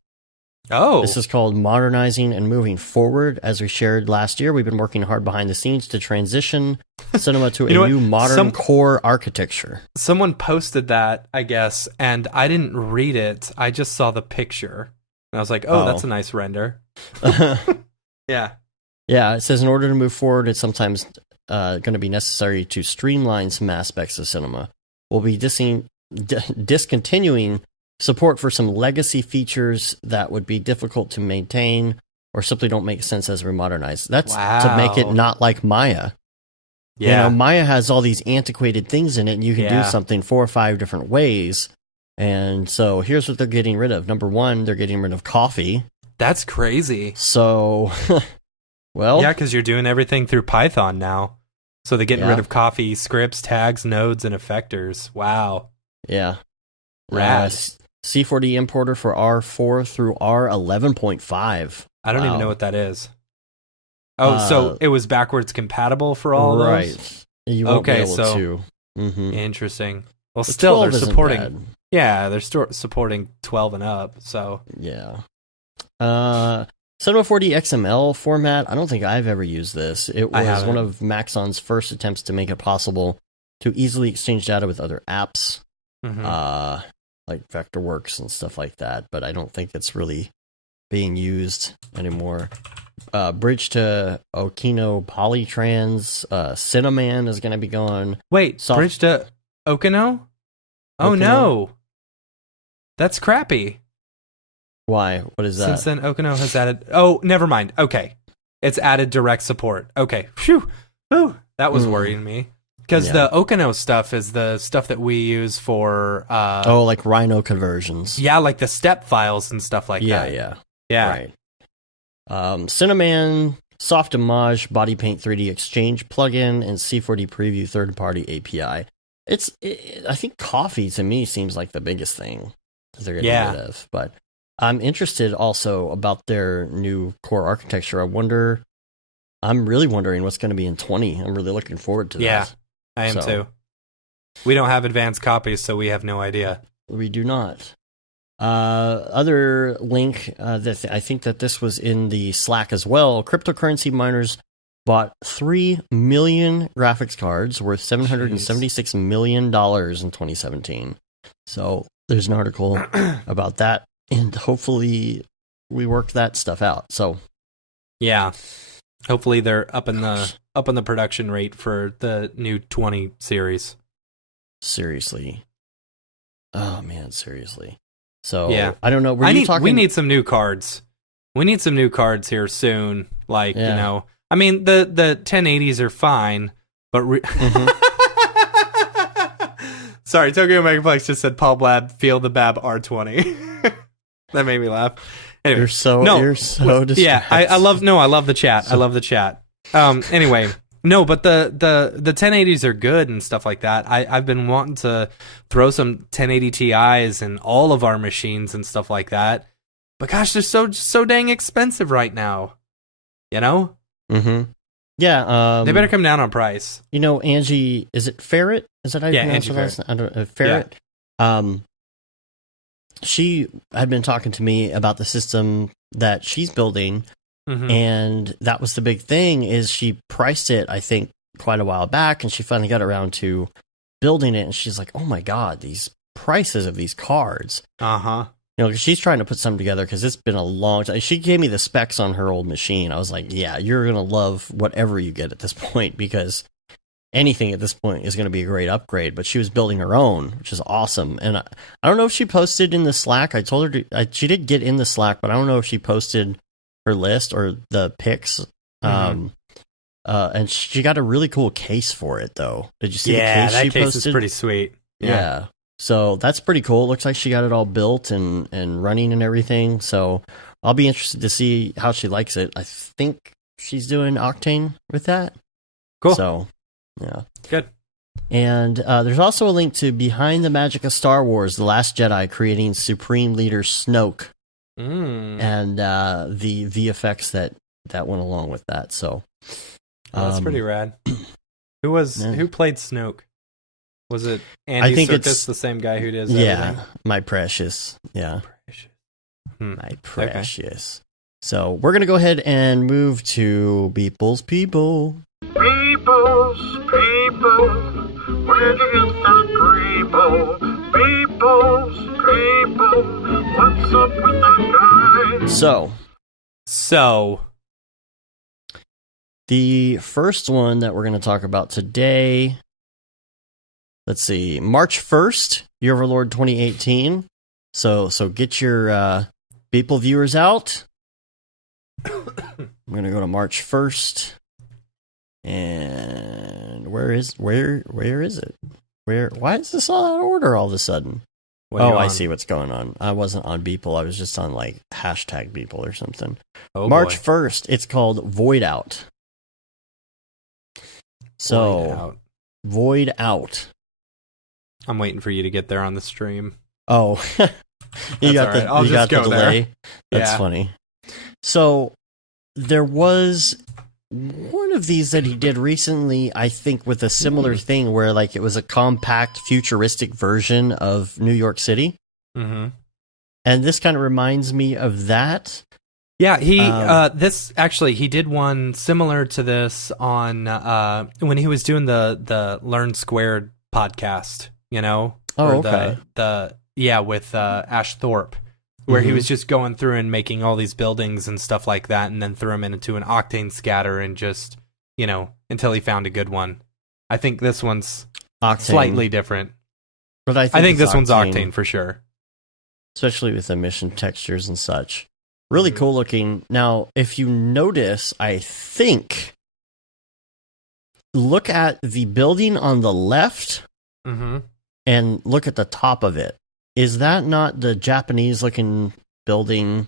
Oh. This is called Modernizing and Moving Forward. As we shared last year, we've been working hard behind the scenes to transition cinema to a new modern core architecture. Someone posted that, I guess, and I didn't read it. I just saw the picture. And I was like, oh, that's a nice render. Yeah. Yeah, it says in order to move forward, it's sometimes going to be necessary to streamline some aspects of cinema. We'll be discontinuing support for some legacy features that would be difficult to maintain or simply don't make sense as we modernize. That's to make it not like Maya. Yeah. Maya has all these antiquated things in it, and you can do something 4 or 5 different ways. And so here's what they're getting rid of. Number 1, they're getting rid of coffee. That's crazy. So Well, yeah, because you're doing everything through Python now. So they're getting rid of coffee, scripts, tags, nodes, and effectors. Wow. Yeah. Rad. C4D importer for R4 through R11.5. I don't even know what that is. Oh, so it was backwards compatible for all of those? You won't be able to. Interesting. Well, still, they're supporting... bad. Yeah, they're supporting 12 and up, so... Yeah. Cinema 4D XML format. I don't think I've ever used this. It was one of Maxon's first attempts to make it possible to easily exchange data with other apps, like Vectorworks and stuff like that, but I don't think it's really being used anymore. Bridge to Okino Polytrans. Cinnamon is going to be gone. Wait, bridge to Okino? Oh, no. That's crappy. Why? What is that? Since then, Okino has added... Oh, never mind. Okay. It's added direct support. Okay. Phew. Ooh, that was worrying me. Because the Okino stuff is the stuff that we use for... like Rhino conversions. Yeah, like the step files and stuff like that. Yeah. Right. Cinnamon, Soft Image, Body Paint 3D Exchange plugin, and C4D Preview third-party API. I think coffee, to me, seems like the biggest thing that they're getting rid of. But I'm interested also about their new core architecture. I'm really wondering what's going to be in 20. I'm really looking forward to that. Yeah, I am too. We don't have advanced copies, so we have no idea. We do not. Other link that I think that this was in the Slack as well. Cryptocurrency miners bought 3 million graphics cards worth $776 million in 2017. So there's an article about that, and hopefully we work that stuff out. So yeah, hopefully they're up in the production rate for the new 20 series. Seriously. Oh man, seriously. So yeah. I don't know. We need some new cards. We need some new cards here soon. Like, you know, I mean, the 1080s are fine, but sorry, Tokyo Megaplex just said Paul Blab, feel the Bab R20. That made me laugh. Anyway, you're so distracted. Yeah, I love the chat. I love the chat. Anyway, no, but the 1080s are good and stuff like that. I've been wanting to throw some 1080 Ti's in all of our machines and stuff like that. But gosh, they're so dang expensive right now. You know? Mm-hmm. Yeah. They better come down on price. You know, Angie, is it Ferret? Is that how you pronounce it? I don't know. Ferret. Yeah. She had been talking to me about the system that she's building, and that was the big thing. Is she priced it, I think, quite a while back, and she finally got around to building it, and she's like, "Oh my god, these prices of these cards!" You know, 'cause she's trying to put something together because it's been a long time. She gave me the specs on her old machine. I was like, "Yeah, you're gonna love whatever you get at this point because anything at this point is going to be a great upgrade." But she was building her own, which is awesome. And I don't know if she posted in the Slack. I told her she did get in the Slack, but I don't know if she posted her list or the pics. And she got a really cool case for it, though. Did you see the case she posted? Yeah, that case is pretty sweet. Yeah. So that's pretty cool. It looks like she got it all built and running and everything. So I'll be interested to see how she likes it. I think she's doing Octane with that. Cool. So, yeah. Good. And there's also a link to Behind the Magic of Star Wars, The Last Jedi, creating Supreme Leader Snoke. And the VFX that went along with that. So that's pretty rad. Who played Snoke? Was it Andy Serkis, the same guy who does everything? Yeah, my precious. Yeah. My precious. Okay. So we're going to go ahead and move to People's People. People's People, where'd you get that people? People's People, what's up with that guy? So, the first one that we're going to talk about today... Let's see, March 1st, Year of Our Lord 2018. So get your Beeple viewers out. I'm going to go to March 1st. And where is it? Why is this all out of order all of a sudden? What are you I on? see what's going on. I wasn't on Beeple. I was just on like hashtag Beeple or something. Oh, March boy. 1st, it's called Void Out. So, Void Out. I'm waiting for you to get there on the stream. Oh, you got all right. I'll you just got the go there. delay. That's Yeah. funny. So there was one of these that he did recently, I think, with a similar thing where like it was a compact, futuristic version of New York City, Mm-hmm. and this kind of reminds me of that. Yeah, he did one similar to this on when he was doing the Learn Squared podcast, you know? Oh, Or okay. With Ash Thorpe, where he Mhm. was just going through and making all these buildings and stuff like that, and then threw them into an octane scatter and just, until he found a good one. I think this one's Octane. slightly different. But I think it's this one's octane for sure. especially with emission textures and such. Really cool looking. Now, if you notice, I think, look at the building on the left Mm-hmm. and look at the top of it. Is that not the Japanese looking building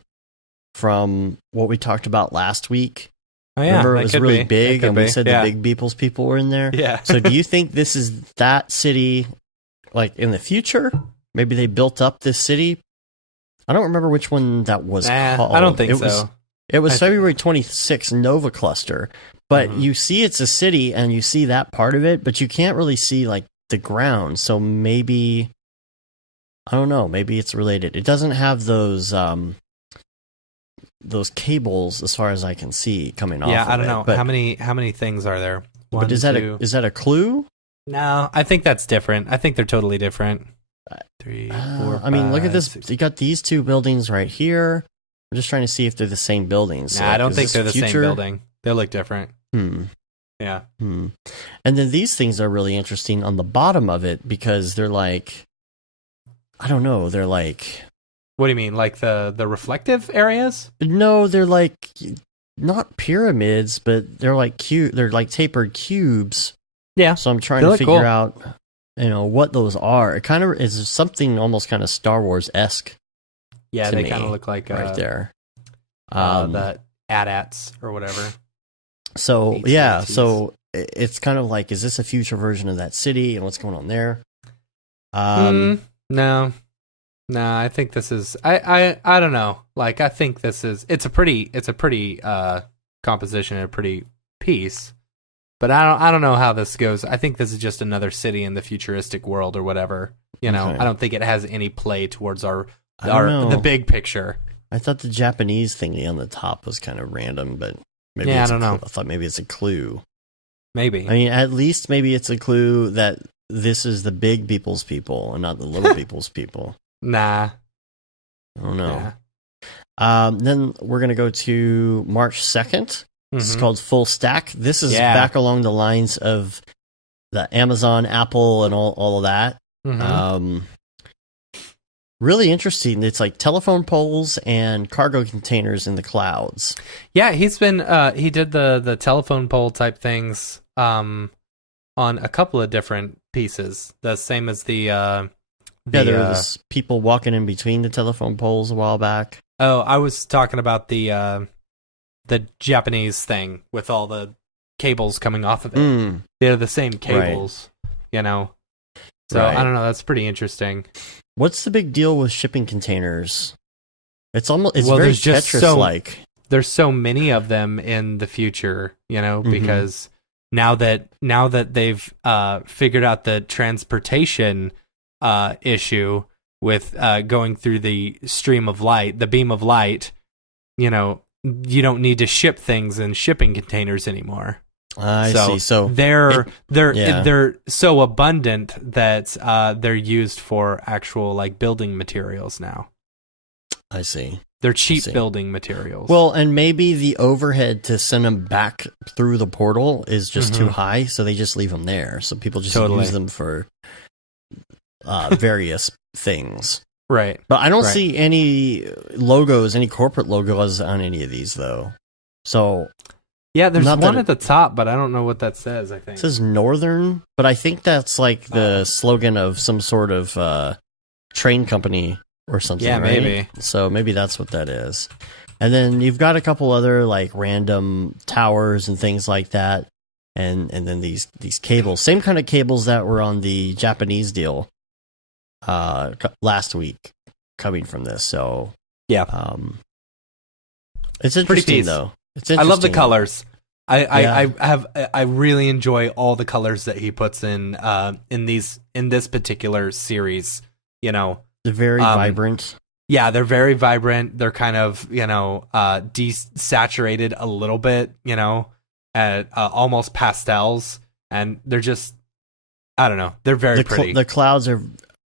from what we talked about last week? Oh, yeah, Remember, that it was could really be. big, That and could we be. said Yeah. the Big Beeple's people were in there? Yeah. So do you think this is that city, like, in the future? Maybe they built up this city? I don't remember which one that was called. I don't think it so. It was February 26th, Nova Cluster. But Mhm. you see it's a city, and you see that part of it, but you can't really see, like, the ground. So maybe, I don't know, maybe it's related. It doesn't have those cables, as far as I can see, coming off. Yeah, I of don't it. know. But, How many things are there? but is that a clue? No, I think that's different. I think they're totally different. 3, 4, I mean, look at 5, this. 6. You got these two buildings right here. I'm just trying to see if they're the same buildings. So, Nah, I don't is think this they're the same future? building. They look different. Yeah. And then these things are really interesting on the bottom of it because they're like, I don't know, they're like, What do you mean? Like the reflective areas? no, they're like not pyramids, but they're like they're like tapered cubes. Yeah. So I'm trying They to look figure cool. out, what those are. It kind of is something almost kind of Star Wars esque Yeah, to they me, kind of look like right there. the AT-ATs or whatever. So AT-ATs. yeah, so it's kind of like, is this a future version of that city and what's going on there? No, I think this is. I don't know. Like, I think this is. It's a pretty composition and a pretty piece. But I don't know how this goes. I think this is just another city in the futuristic world or whatever. Okay. I don't think it has any play towards I don't know. the big picture. I thought the Japanese thingy on the top was kind of random, but maybe Yeah, it's I don't know. I thought maybe it's a clue. Maybe. I mean, at least maybe it's a clue that this is the big people's people and not the little people's people. Nah. I don't know. Yeah. Then we're going to go to March 2nd. This is Mhm. called Full Stack. This is Yeah. back along the lines of the Amazon, Apple, and all of that. Mhm. Really interesting. It's like telephone poles and cargo containers in the clouds. Yeah, he's been he did the telephone pole type things on a couple of different pieces. The same as Yeah, there was people walking in between the telephone poles a while back. Oh, I was talking about the Japanese thing with all the cables coming off of it. They're the same cables, So Right. I don't know. That's pretty interesting. What's the big deal with shipping containers? It's very there's just Tetris-like. There's so many of them in the future, Mm-hmm. because now that they've figured out the transportation issue with going through the stream of light, the beam of light, you don't need to ship things in shipping containers anymore. I see. So they're yeah. so abundant that they're used for actual like building materials now. I see. They're cheap see. building materials. Well, and maybe the overhead to send them back through the portal is just too high, so they just leave them there. So people just Totally. use them for various things. right. But I don't see any logos, any corporate logos on any of these, though. So Yeah, there's Not that one it- at the top, but I don't know what that says, I think. it says Northern, but I think that's like the slogan of some sort of train company or something. Yeah, right? maybe. So maybe that's what that is. And then you've got a couple other like random towers and things like that, and then these cables, same kind of cables that were on the Japanese deal last week, coming from this. So yeah, it's interesting though. It's interesting. I love the colors. I really enjoy all the colors that he puts in this particular series. You know, they're very vibrant. Yeah, they're very vibrant. They're kind of, desaturated a little bit, at almost pastels, and they're just, I don't know, they're very pretty. The clouds are,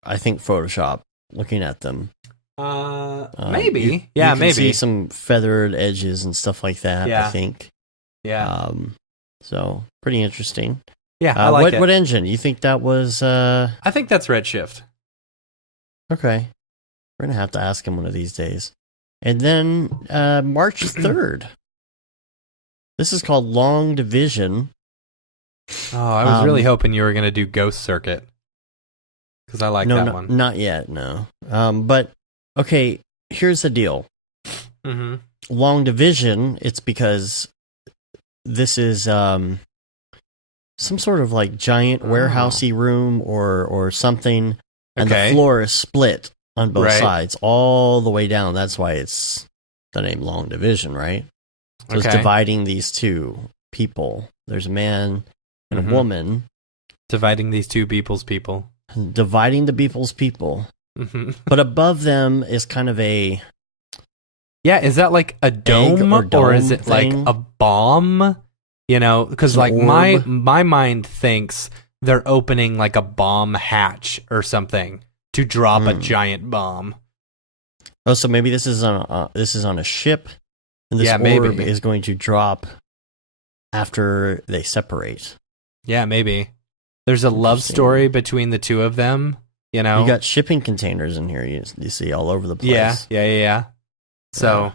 I think, Photoshop. Looking at them, maybe, you maybe can see some feathered edges and stuff like that. Yeah. I think, so pretty interesting. Yeah, I like it. What engine? You think that was? I think that's Redshift. Okay. We're going to have to ask him one of these days. And then March 3rd. This is called Long Division. Oh, I was really hoping you were going to do Ghost Circuit. Because I like that one. Not yet, no. But, okay, here's the deal. Mm-hmm. Long Division, it's because this is some sort of like giant warehousey room or something. And the floor is split on both sides, all the way down. That's why it's the name Long Division, right? So it's dividing these two people. There's a man and a woman. Dividing these two people's people. Dividing the people's people. Mm-hmm. But above them is kind of a... Yeah, is that like a dome or is it thing? Like a bomb? Because like my mind thinks they're opening like a bomb hatch or something to drop a giant bomb. Oh, so maybe this is on a ship, and this orb is going to drop after they separate. Yeah, maybe. There's a love story between the two of them. You got shipping containers in here. You see all over the place. Yeah. So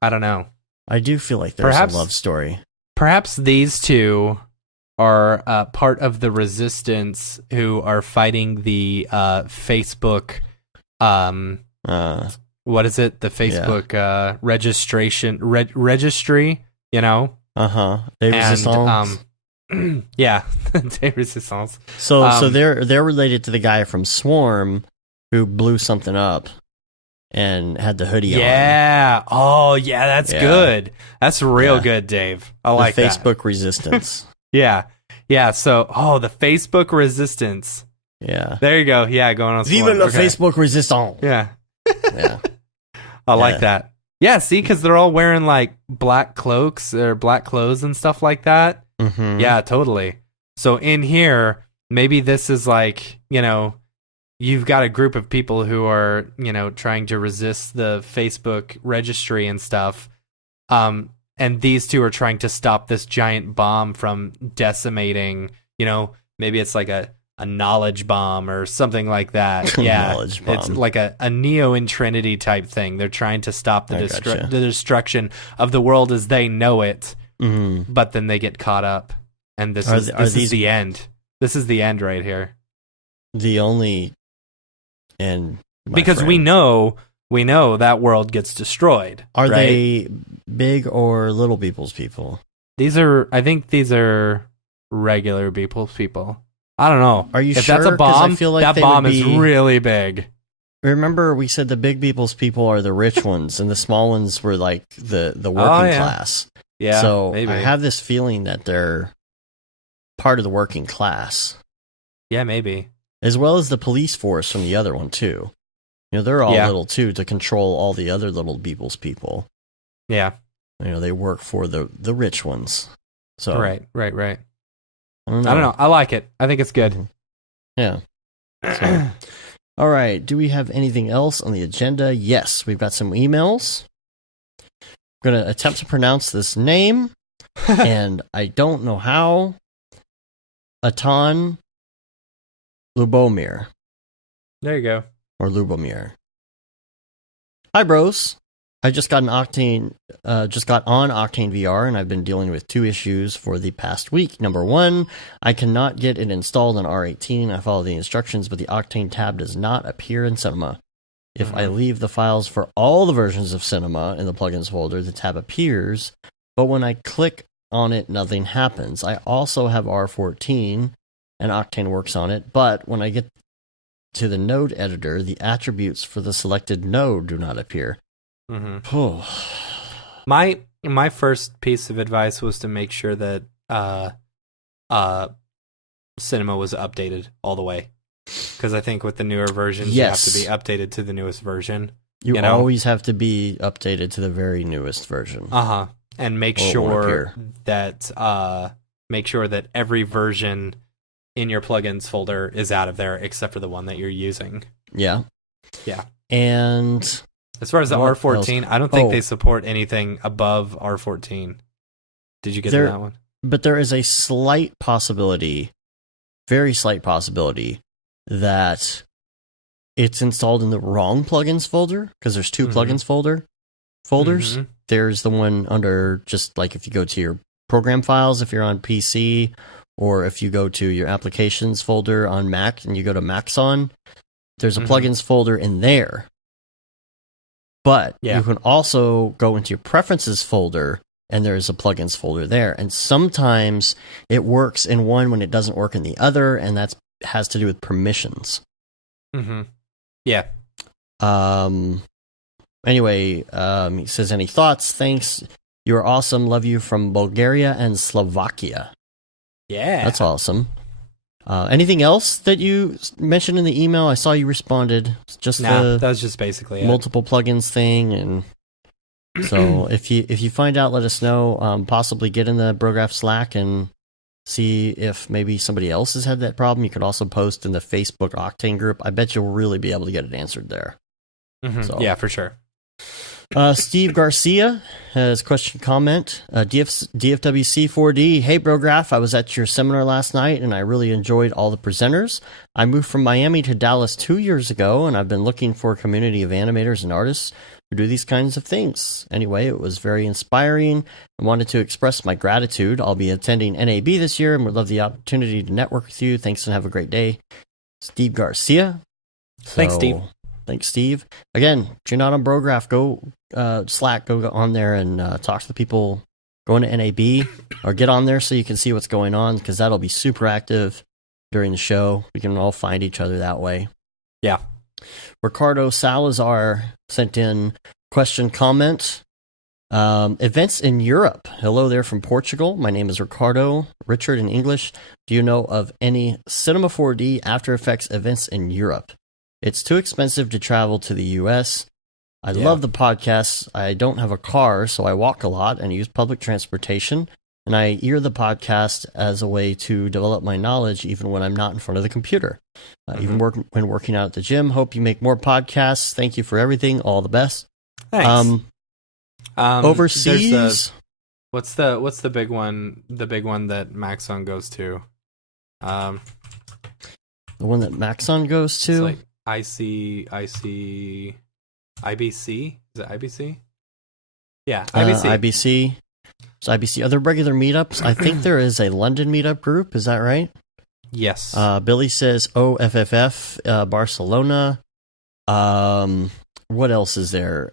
I don't know. I do feel like there's a love story. Perhaps these two are part of the resistance who are fighting the Facebook. What is it? The Facebook registry. Des Resistance. Yeah, Des Resistance. So they're related to the guy from Swarm who blew something up and had the hoodie on. Yeah. Oh, yeah. That's good. That's real good, Dave. I like the Facebook resistance. Yeah. So, the Facebook resistance. Yeah. There you go. Yeah, going on. Vive la Facebook resistance. Yeah. Yeah. I like that. Yeah, see, because they're all wearing like black cloaks or black clothes and stuff like that. Mm-hmm. Yeah, totally. So in here, maybe this is like, you've got a group of people who are, trying to resist the Facebook registry and stuff. And these two are trying to stop this giant bomb from decimating, maybe it's like a knowledge bomb or something like that. Yeah, knowledge bomb. It's like a Neo in Trinity type thing. They're trying to stop the destruction of the world as they know it, but then they get caught up. And this is the end. This is the end right here. The only end. Because we know that world gets destroyed. Are they big or little people's people? I think these are regular people's people. I don't know. Are you if sure? That's a bomb, I feel like that bomb is really big. Remember, we said the big people's people are the rich ones, and the small ones were like the working class. Yeah. So maybe. I have this feeling that they're part of the working class. Yeah, maybe. As well as the police force from the other one too. They're all little too to control all the other little people's people. Yeah. They work for the rich ones. So Right. I don't know. I like it. I think it's good. Yeah. So, all right. Do we have anything else on the agenda? Yes, we've got some emails. I'm going to attempt to pronounce this name, and I don't know how. Atan Lubomir. There you go. Or Lubomir. Hi, bros. I just got on Octane VR, and I've been dealing with 2 issues for the past week. Number 1, I cannot get it installed on R18. I follow the instructions, but the Octane tab does not appear in Cinema. If I leave the files for all the versions of Cinema in the plugins folder, the tab appears, but when I click on it, nothing happens. I also have R14, and Octane works on it, but when I get to the node editor, the attributes for the selected node do not appear. My first piece of advice was to make sure that Cinema was updated all the way, because I think with the newer versions, you have to be updated to the newest version. You always have to be updated to the very newest version. And make sure that every version in your plugins folder is out of there, except for the one that you're using. Yeah. And as far as the R14, I don't think they support anything above R14. Did you get to that one? But there is a slight possibility, very slight possibility, that it's installed in the wrong plugins folder, because there's 2 plugins folders. There's the one under, just like if you go to your program files, if you're on PC, or if you go to your applications folder on Mac and you go to Maxon, there's a plugins folder in there. But you can also go into your preferences folder, and there's a plugins folder there. And sometimes it works in one when it doesn't work in the other, and that has to do with permissions. Yeah. Anyway, he says, any thoughts? Thanks. You're awesome. Love you from Bulgaria and Slovakia. Yeah. That's awesome. Anything else that you mentioned in the email? I saw you responded. That was just basically multiple plugins thing, and so if you find out, let us know. Possibly get in the Brograph Slack and see if maybe somebody else has had that problem. You could also post in the Facebook Octane group. I bet you'll really be able to get it answered there. So. Yeah, for sure. Steve Garcia has question comment. DFWC4D. Hey, Brograph, I was at your seminar last night, and I really enjoyed all the presenters. I moved from Miami to Dallas 2 years ago, and I've been looking for a community of animators and artists who do these kinds of things. Anyway, it was very inspiring. I wanted to express my gratitude. I'll be attending NAB this year and would love the opportunity to network with you. Thanks and have a great day. Steve Garcia. Thanks, Steve. Thanks, Steve. Again, if you're not on Brograph, go Slack, go on there and talk to the people going to NAB, or get on there so you can see what's going on, because that'll be super active during the show. We can all find each other that way. Yeah. Ricardo Salazar sent in question comment. Events in Europe. Hello there from Portugal. My name is Ricardo. Richard in English. Do you know of any Cinema 4D After Effects events in Europe? It's too expensive to travel to the US. I love the podcasts. I don't have a car, so I walk a lot and use public transportation. And I ear the podcast as a way to develop my knowledge even when I'm not in front of the computer. Even when working out at the gym. Hope you make more podcasts. Thank you for everything. All the best. Thanks. Overseas. What's the big one? The big one that Maxon goes to. The one that Maxon goes to. It's like IBC. Is it IBC? Yeah, IBC. IBC. So IBC. Other regular meetups. I think there is a London meetup group. Is that right? Yes. Billy says OFFF, Barcelona. What else is there?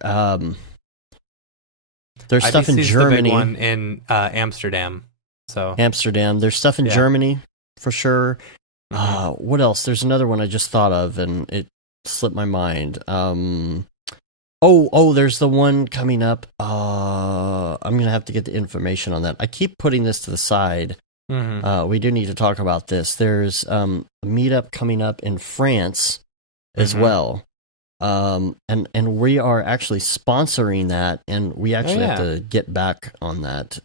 There's stuff in Germany. The big one in Amsterdam. So Amsterdam. There's stuff in Germany for sure. What else? There's another one I just thought of and it slipped my mind. There's the one coming up. I'm gonna have to get the information on that. I keep putting this to the side. We do need to talk about this. There's a meetup coming up in France as well. And we are actually sponsoring that, and we actually have to get back on that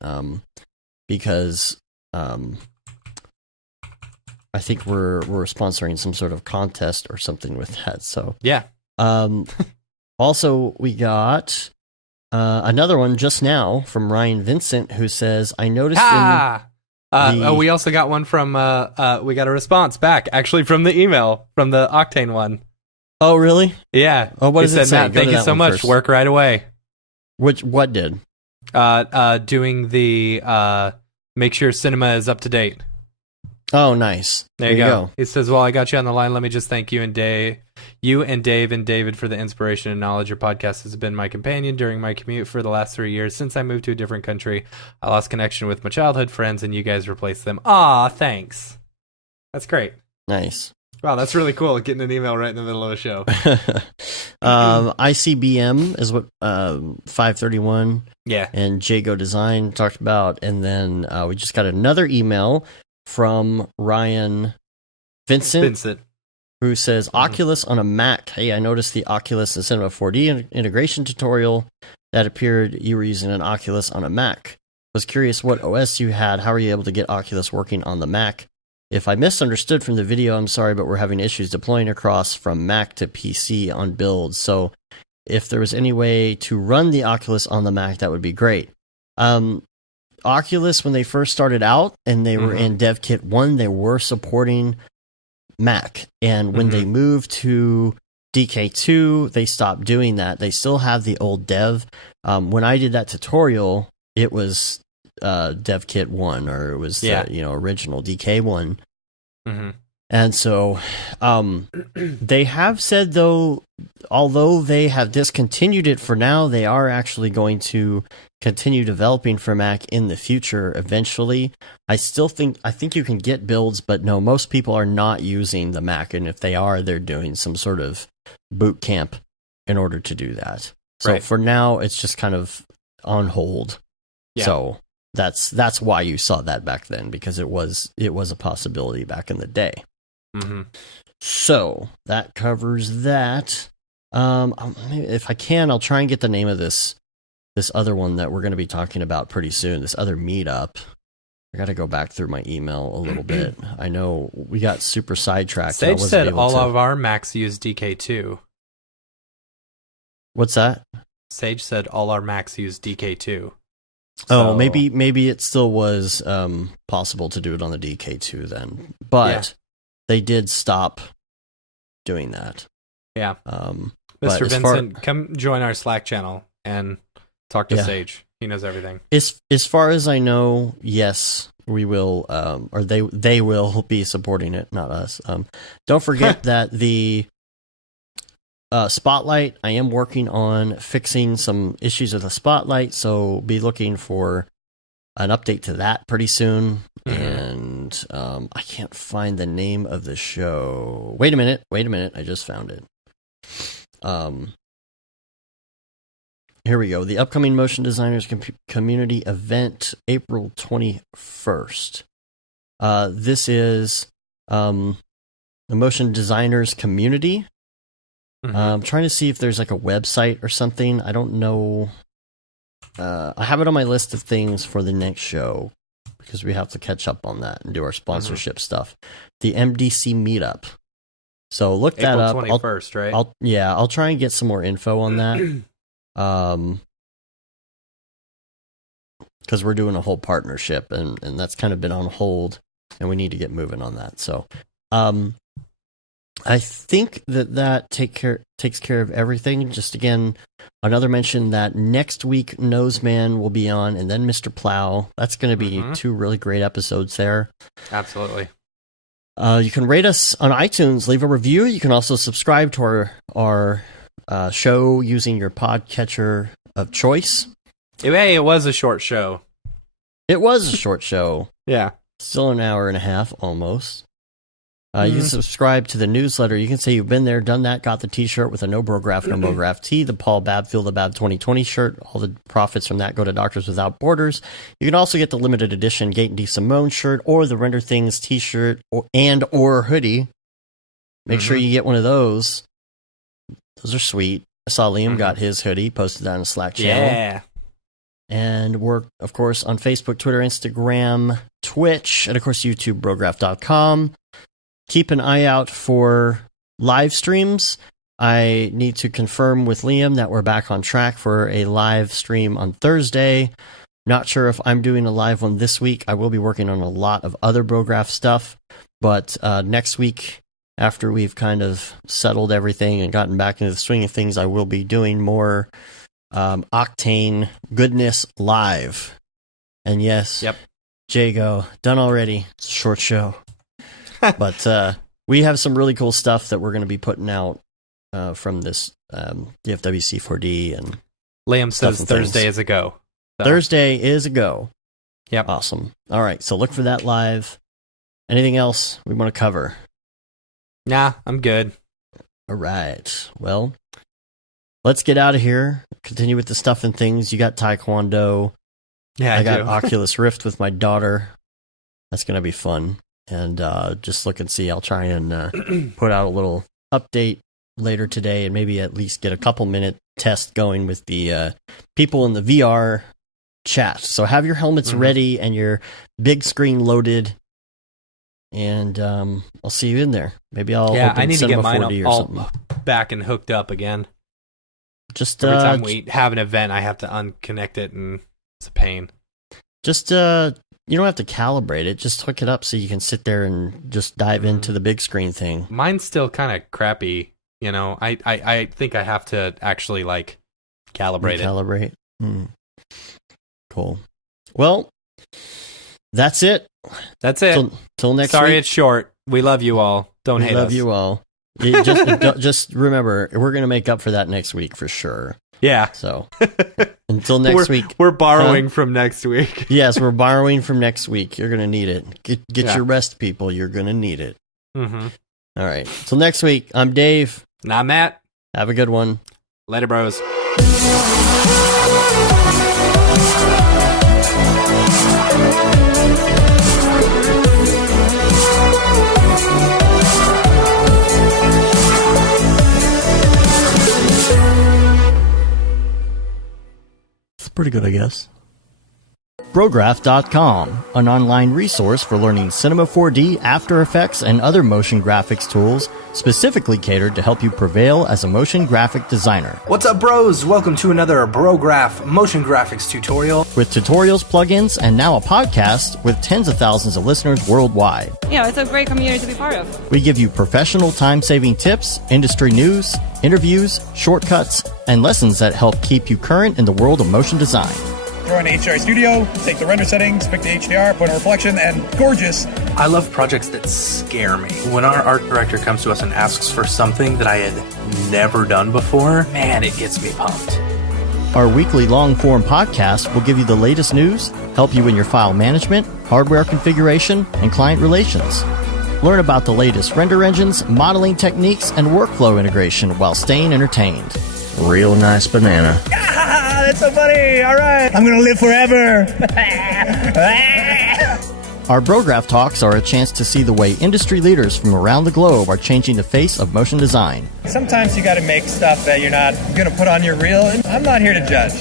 because I think we're sponsoring some sort of contest or something with that. So yeah. Also, we got another one just now from Ryan Vincent, who says, "I noticed." We also got one from. We got a response back, actually, from the email from the Octane one. Oh, really? Yeah. Oh, what does it say? Matt, thank you so much. First. Work right away. What did? Doing the make sure cinema is up to date. Oh, nice. There you go. He says, "Well, I got you on the line. Let me just thank you and Dave and David for the inspiration and knowledge. Your podcast has been my companion during my commute for the last 3 years. Since I moved to a different country, I lost connection with my childhood friends, and you guys replaced them. Aw, thanks. That's great. Nice. Wow, that's really cool. Getting an email right in the middle of a show. ICBM is what 531. Yeah. And Jago Design talked about, and then we just got another email from Ryan Vincent. Who says, Oculus on a Mac. Hey, I noticed the Oculus and Cinema 4D integration tutorial that appeared you were using an Oculus on a Mac. Was curious what OS you had. How are you able to get Oculus working on the Mac? If I misunderstood from the video, I'm sorry, but we're having issues deploying across from Mac to PC on builds. So if there was any way to run the Oculus on the Mac, that would be great. Oculus, when they first started out and they were in DevKit 1, they were supporting Mac. And when they moved to DK2, they stopped doing that. They still have the old dev. When I did that tutorial, it was DevKit 1, or it was the original DK1. And so they have said, though, although they have discontinued it for now, they are actually going to continue developing for Mac in the future eventually. I think you can get builds, but no, most people are not using the Mac, and if they are, they're doing some sort of boot camp in order to do that. So for now, it's just kind of on hold. Yeah. So that's why you saw that back then, because it was a possibility back in the day. So that covers that. If I can, I'll try and get the name of this other one that we're going to be talking about pretty soon, this other meetup. I got to go back through my email a little bit. I know we got super sidetracked. Sage said all of our Macs use DK2. What's that? Sage said all our Macs use DK2. So, maybe it still was possible to do it on the DK2 then, but they did stop doing that. Yeah. Mr. Vincent, come join our Slack channel and talk to Sage. He knows everything. As far as I know, yes, we will, or they will be supporting it, not us. Don't forget that the Spotlight, I am working on fixing some issues with the Spotlight, so be looking for an update to that pretty soon. And I can't find the name of the show. Wait a minute, I just found it. Here we go. The upcoming Motion Designers Community event, April 21st. This is the Motion Designers Community. I'm trying to see if there's like a website or something. I don't know. I have it on my list of things for the next show because we have to catch up on that and do our sponsorship stuff. The MDC meetup. So look that up. April 21st, right? I'll try and get some more info on that. Because we're doing a whole partnership and that's kind of been on hold and we need to get moving on that. So, I think that takes care of everything. Just again, another mention that next week Noseman will be on, and then Mr. Plow. That's going to be two really great episodes there. Absolutely. You can rate us on iTunes, leave a review. You can also subscribe to our show using your podcatcher of choice. Hey, it was a short show. It was a short show. Yeah. Still an hour and a half, almost. You can subscribe to the newsletter. You can say you've been there, done that, got the t-shirt with a no Brograph, no Brograph tee, the Paul Babb Feel the Bab 2020 shirt. All the profits from that go to Doctors Without Borders. You can also get the limited edition Gate and D. Simone shirt or the Render Things t-shirt or hoodie. Make sure you get one of those. Those are sweet. I saw Liam got his hoodie, posted that on the Slack channel. Yeah. And we're, of course, on Facebook, Twitter, Instagram, Twitch, and, of course, YouTube, Brograph.com. Keep an eye out for live streams. I need to confirm with Liam that we're back on track for a live stream on Thursday. Not sure if I'm doing a live one this week. I will be working on a lot of other Brograph stuff. But next week, after we've kind of settled everything and gotten back into the swing of things, I will be doing more Octane Goodness Live. And yes, Jago, done already. It's a short show. But we have some really cool stuff that we're going to be putting out from this DFW C4D. And Liam says Thursday is a go. So. Thursday is a go. Yep. Awesome. All right, so look for that live. Anything else we want to cover? Nah, I'm good. All right. Well, let's get out of here. Continue with the stuff and things. You got Taekwondo. Yeah, I got Oculus Rift with my daughter. That's going to be fun. And just look and see. I'll try and put out a little update later today and maybe at least get a couple-minute test going with the people in the VR chat. So have your helmets ready and your big screen loaded. And I'll see you in there. Maybe I'll open I need Cinema to get mine 4D or all something. back and hooked up again. Just every time we have an event, I have to unconnect it, and it's a pain. Just you don't have to calibrate it. Just hook it up so you can sit there and just dive into the big screen thing. Mine's still kind of crappy. You know, I think I have to actually like calibrate it. Calibrate. Cool. Well, that's it. That's it. Till next Sorry, week. it's short. We love you all. Don't hate us. We love you all. Just remember, we're going to make up for that next week for sure. Yeah. So until next week. We're borrowing from next week. Yes, we're borrowing from next week. You're going to need it. Get your rest, people. You're going to need it. Mm-hmm. All right. Till next week, I'm Dave. And I'm Matt. Have a good one. Later, bros. Pretty good, I guess. Brograph.com, an online resource for learning Cinema 4D, After Effects, and other motion graphics tools specifically catered to help you prevail as a motion graphic designer. What's up, bros? Welcome to another Brograph motion graphics tutorial. With tutorials, plugins, and now a podcast with tens of thousands of listeners worldwide. Yeah, it's a great community to be part of. We give you professional time-saving tips, industry news, interviews, shortcuts, and lessons that help keep you current in the world of motion design. Throw in HDR Studio, take the render settings, pick the HDR, put in a reflection, and gorgeous. I love projects that scare me. When our art director comes to us and asks for something that I had never done before, man, it gets me pumped. Our weekly long-form podcast will give you the latest news, help you in your file management, hardware configuration, and client relations. Learn about the latest render engines, modeling techniques, and workflow integration while staying entertained. Real nice banana. Ah, that's so funny. All right. I'm going to live forever. Our Brograph Talks are a chance to see the way industry leaders from around the globe are changing the face of motion design. Sometimes you got to make stuff that you're not going to put on your reel, and I'm not here to judge.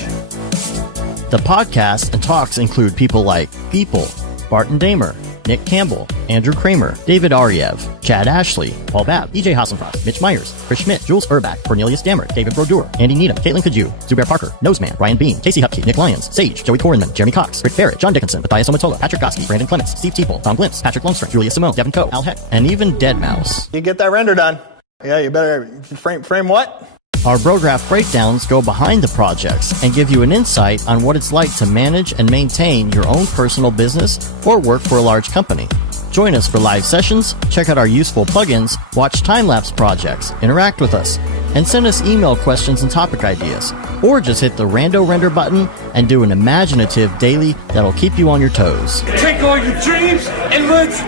The podcasts and talks include people like Beeple, Barton Damer, Nick Campbell, Andrew Kramer, David Ariev, Chad Ashley, Paul Babb, EJ Hassenfrost, Mitch Myers, Chris Schmidt, Jules Urbach, Cornelius Dammert, David Brodeur, Andy Needham, Caitlin Kaju, Zubair Parker, Noseman, Ryan Bean, Casey Hupke, Nick Lyons, Sage, Joey Korenman, Jeremy Cox, Rick Barrett, John Dickinson, Matthias Omatola, Patrick Goski, Brandon Clements, Steve Teeple, Tom Glimpse, Patrick Longstream, Julia Simone, Devin Coe, Al Heck, and even Deadmau5. You get that render done. Yeah, you better frame what? Our Brograph breakdowns go behind the projects and give you an insight on what it's like to manage and maintain your own personal business or work for a large company. Join us for live sessions, check out our useful plugins, watch time-lapse projects, interact with us, and send us email questions and topic ideas. Or just hit the Rando Render button and do an imaginative daily that'll keep you on your toes. Take all your dreams and let's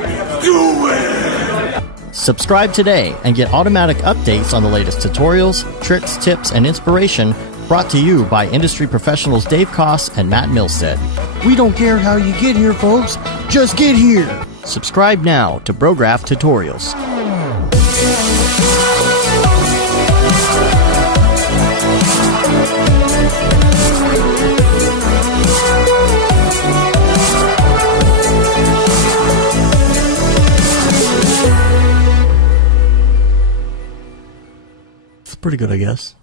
do it! Subscribe today and get automatic updates on the latest tutorials, tricks, tips, and inspiration brought to you by industry professionals Dave Koss and Matt Milstead. We don't care how you get here, folks. Just get here. Subscribe now to Brograph Tutorials. It's pretty good, I guess.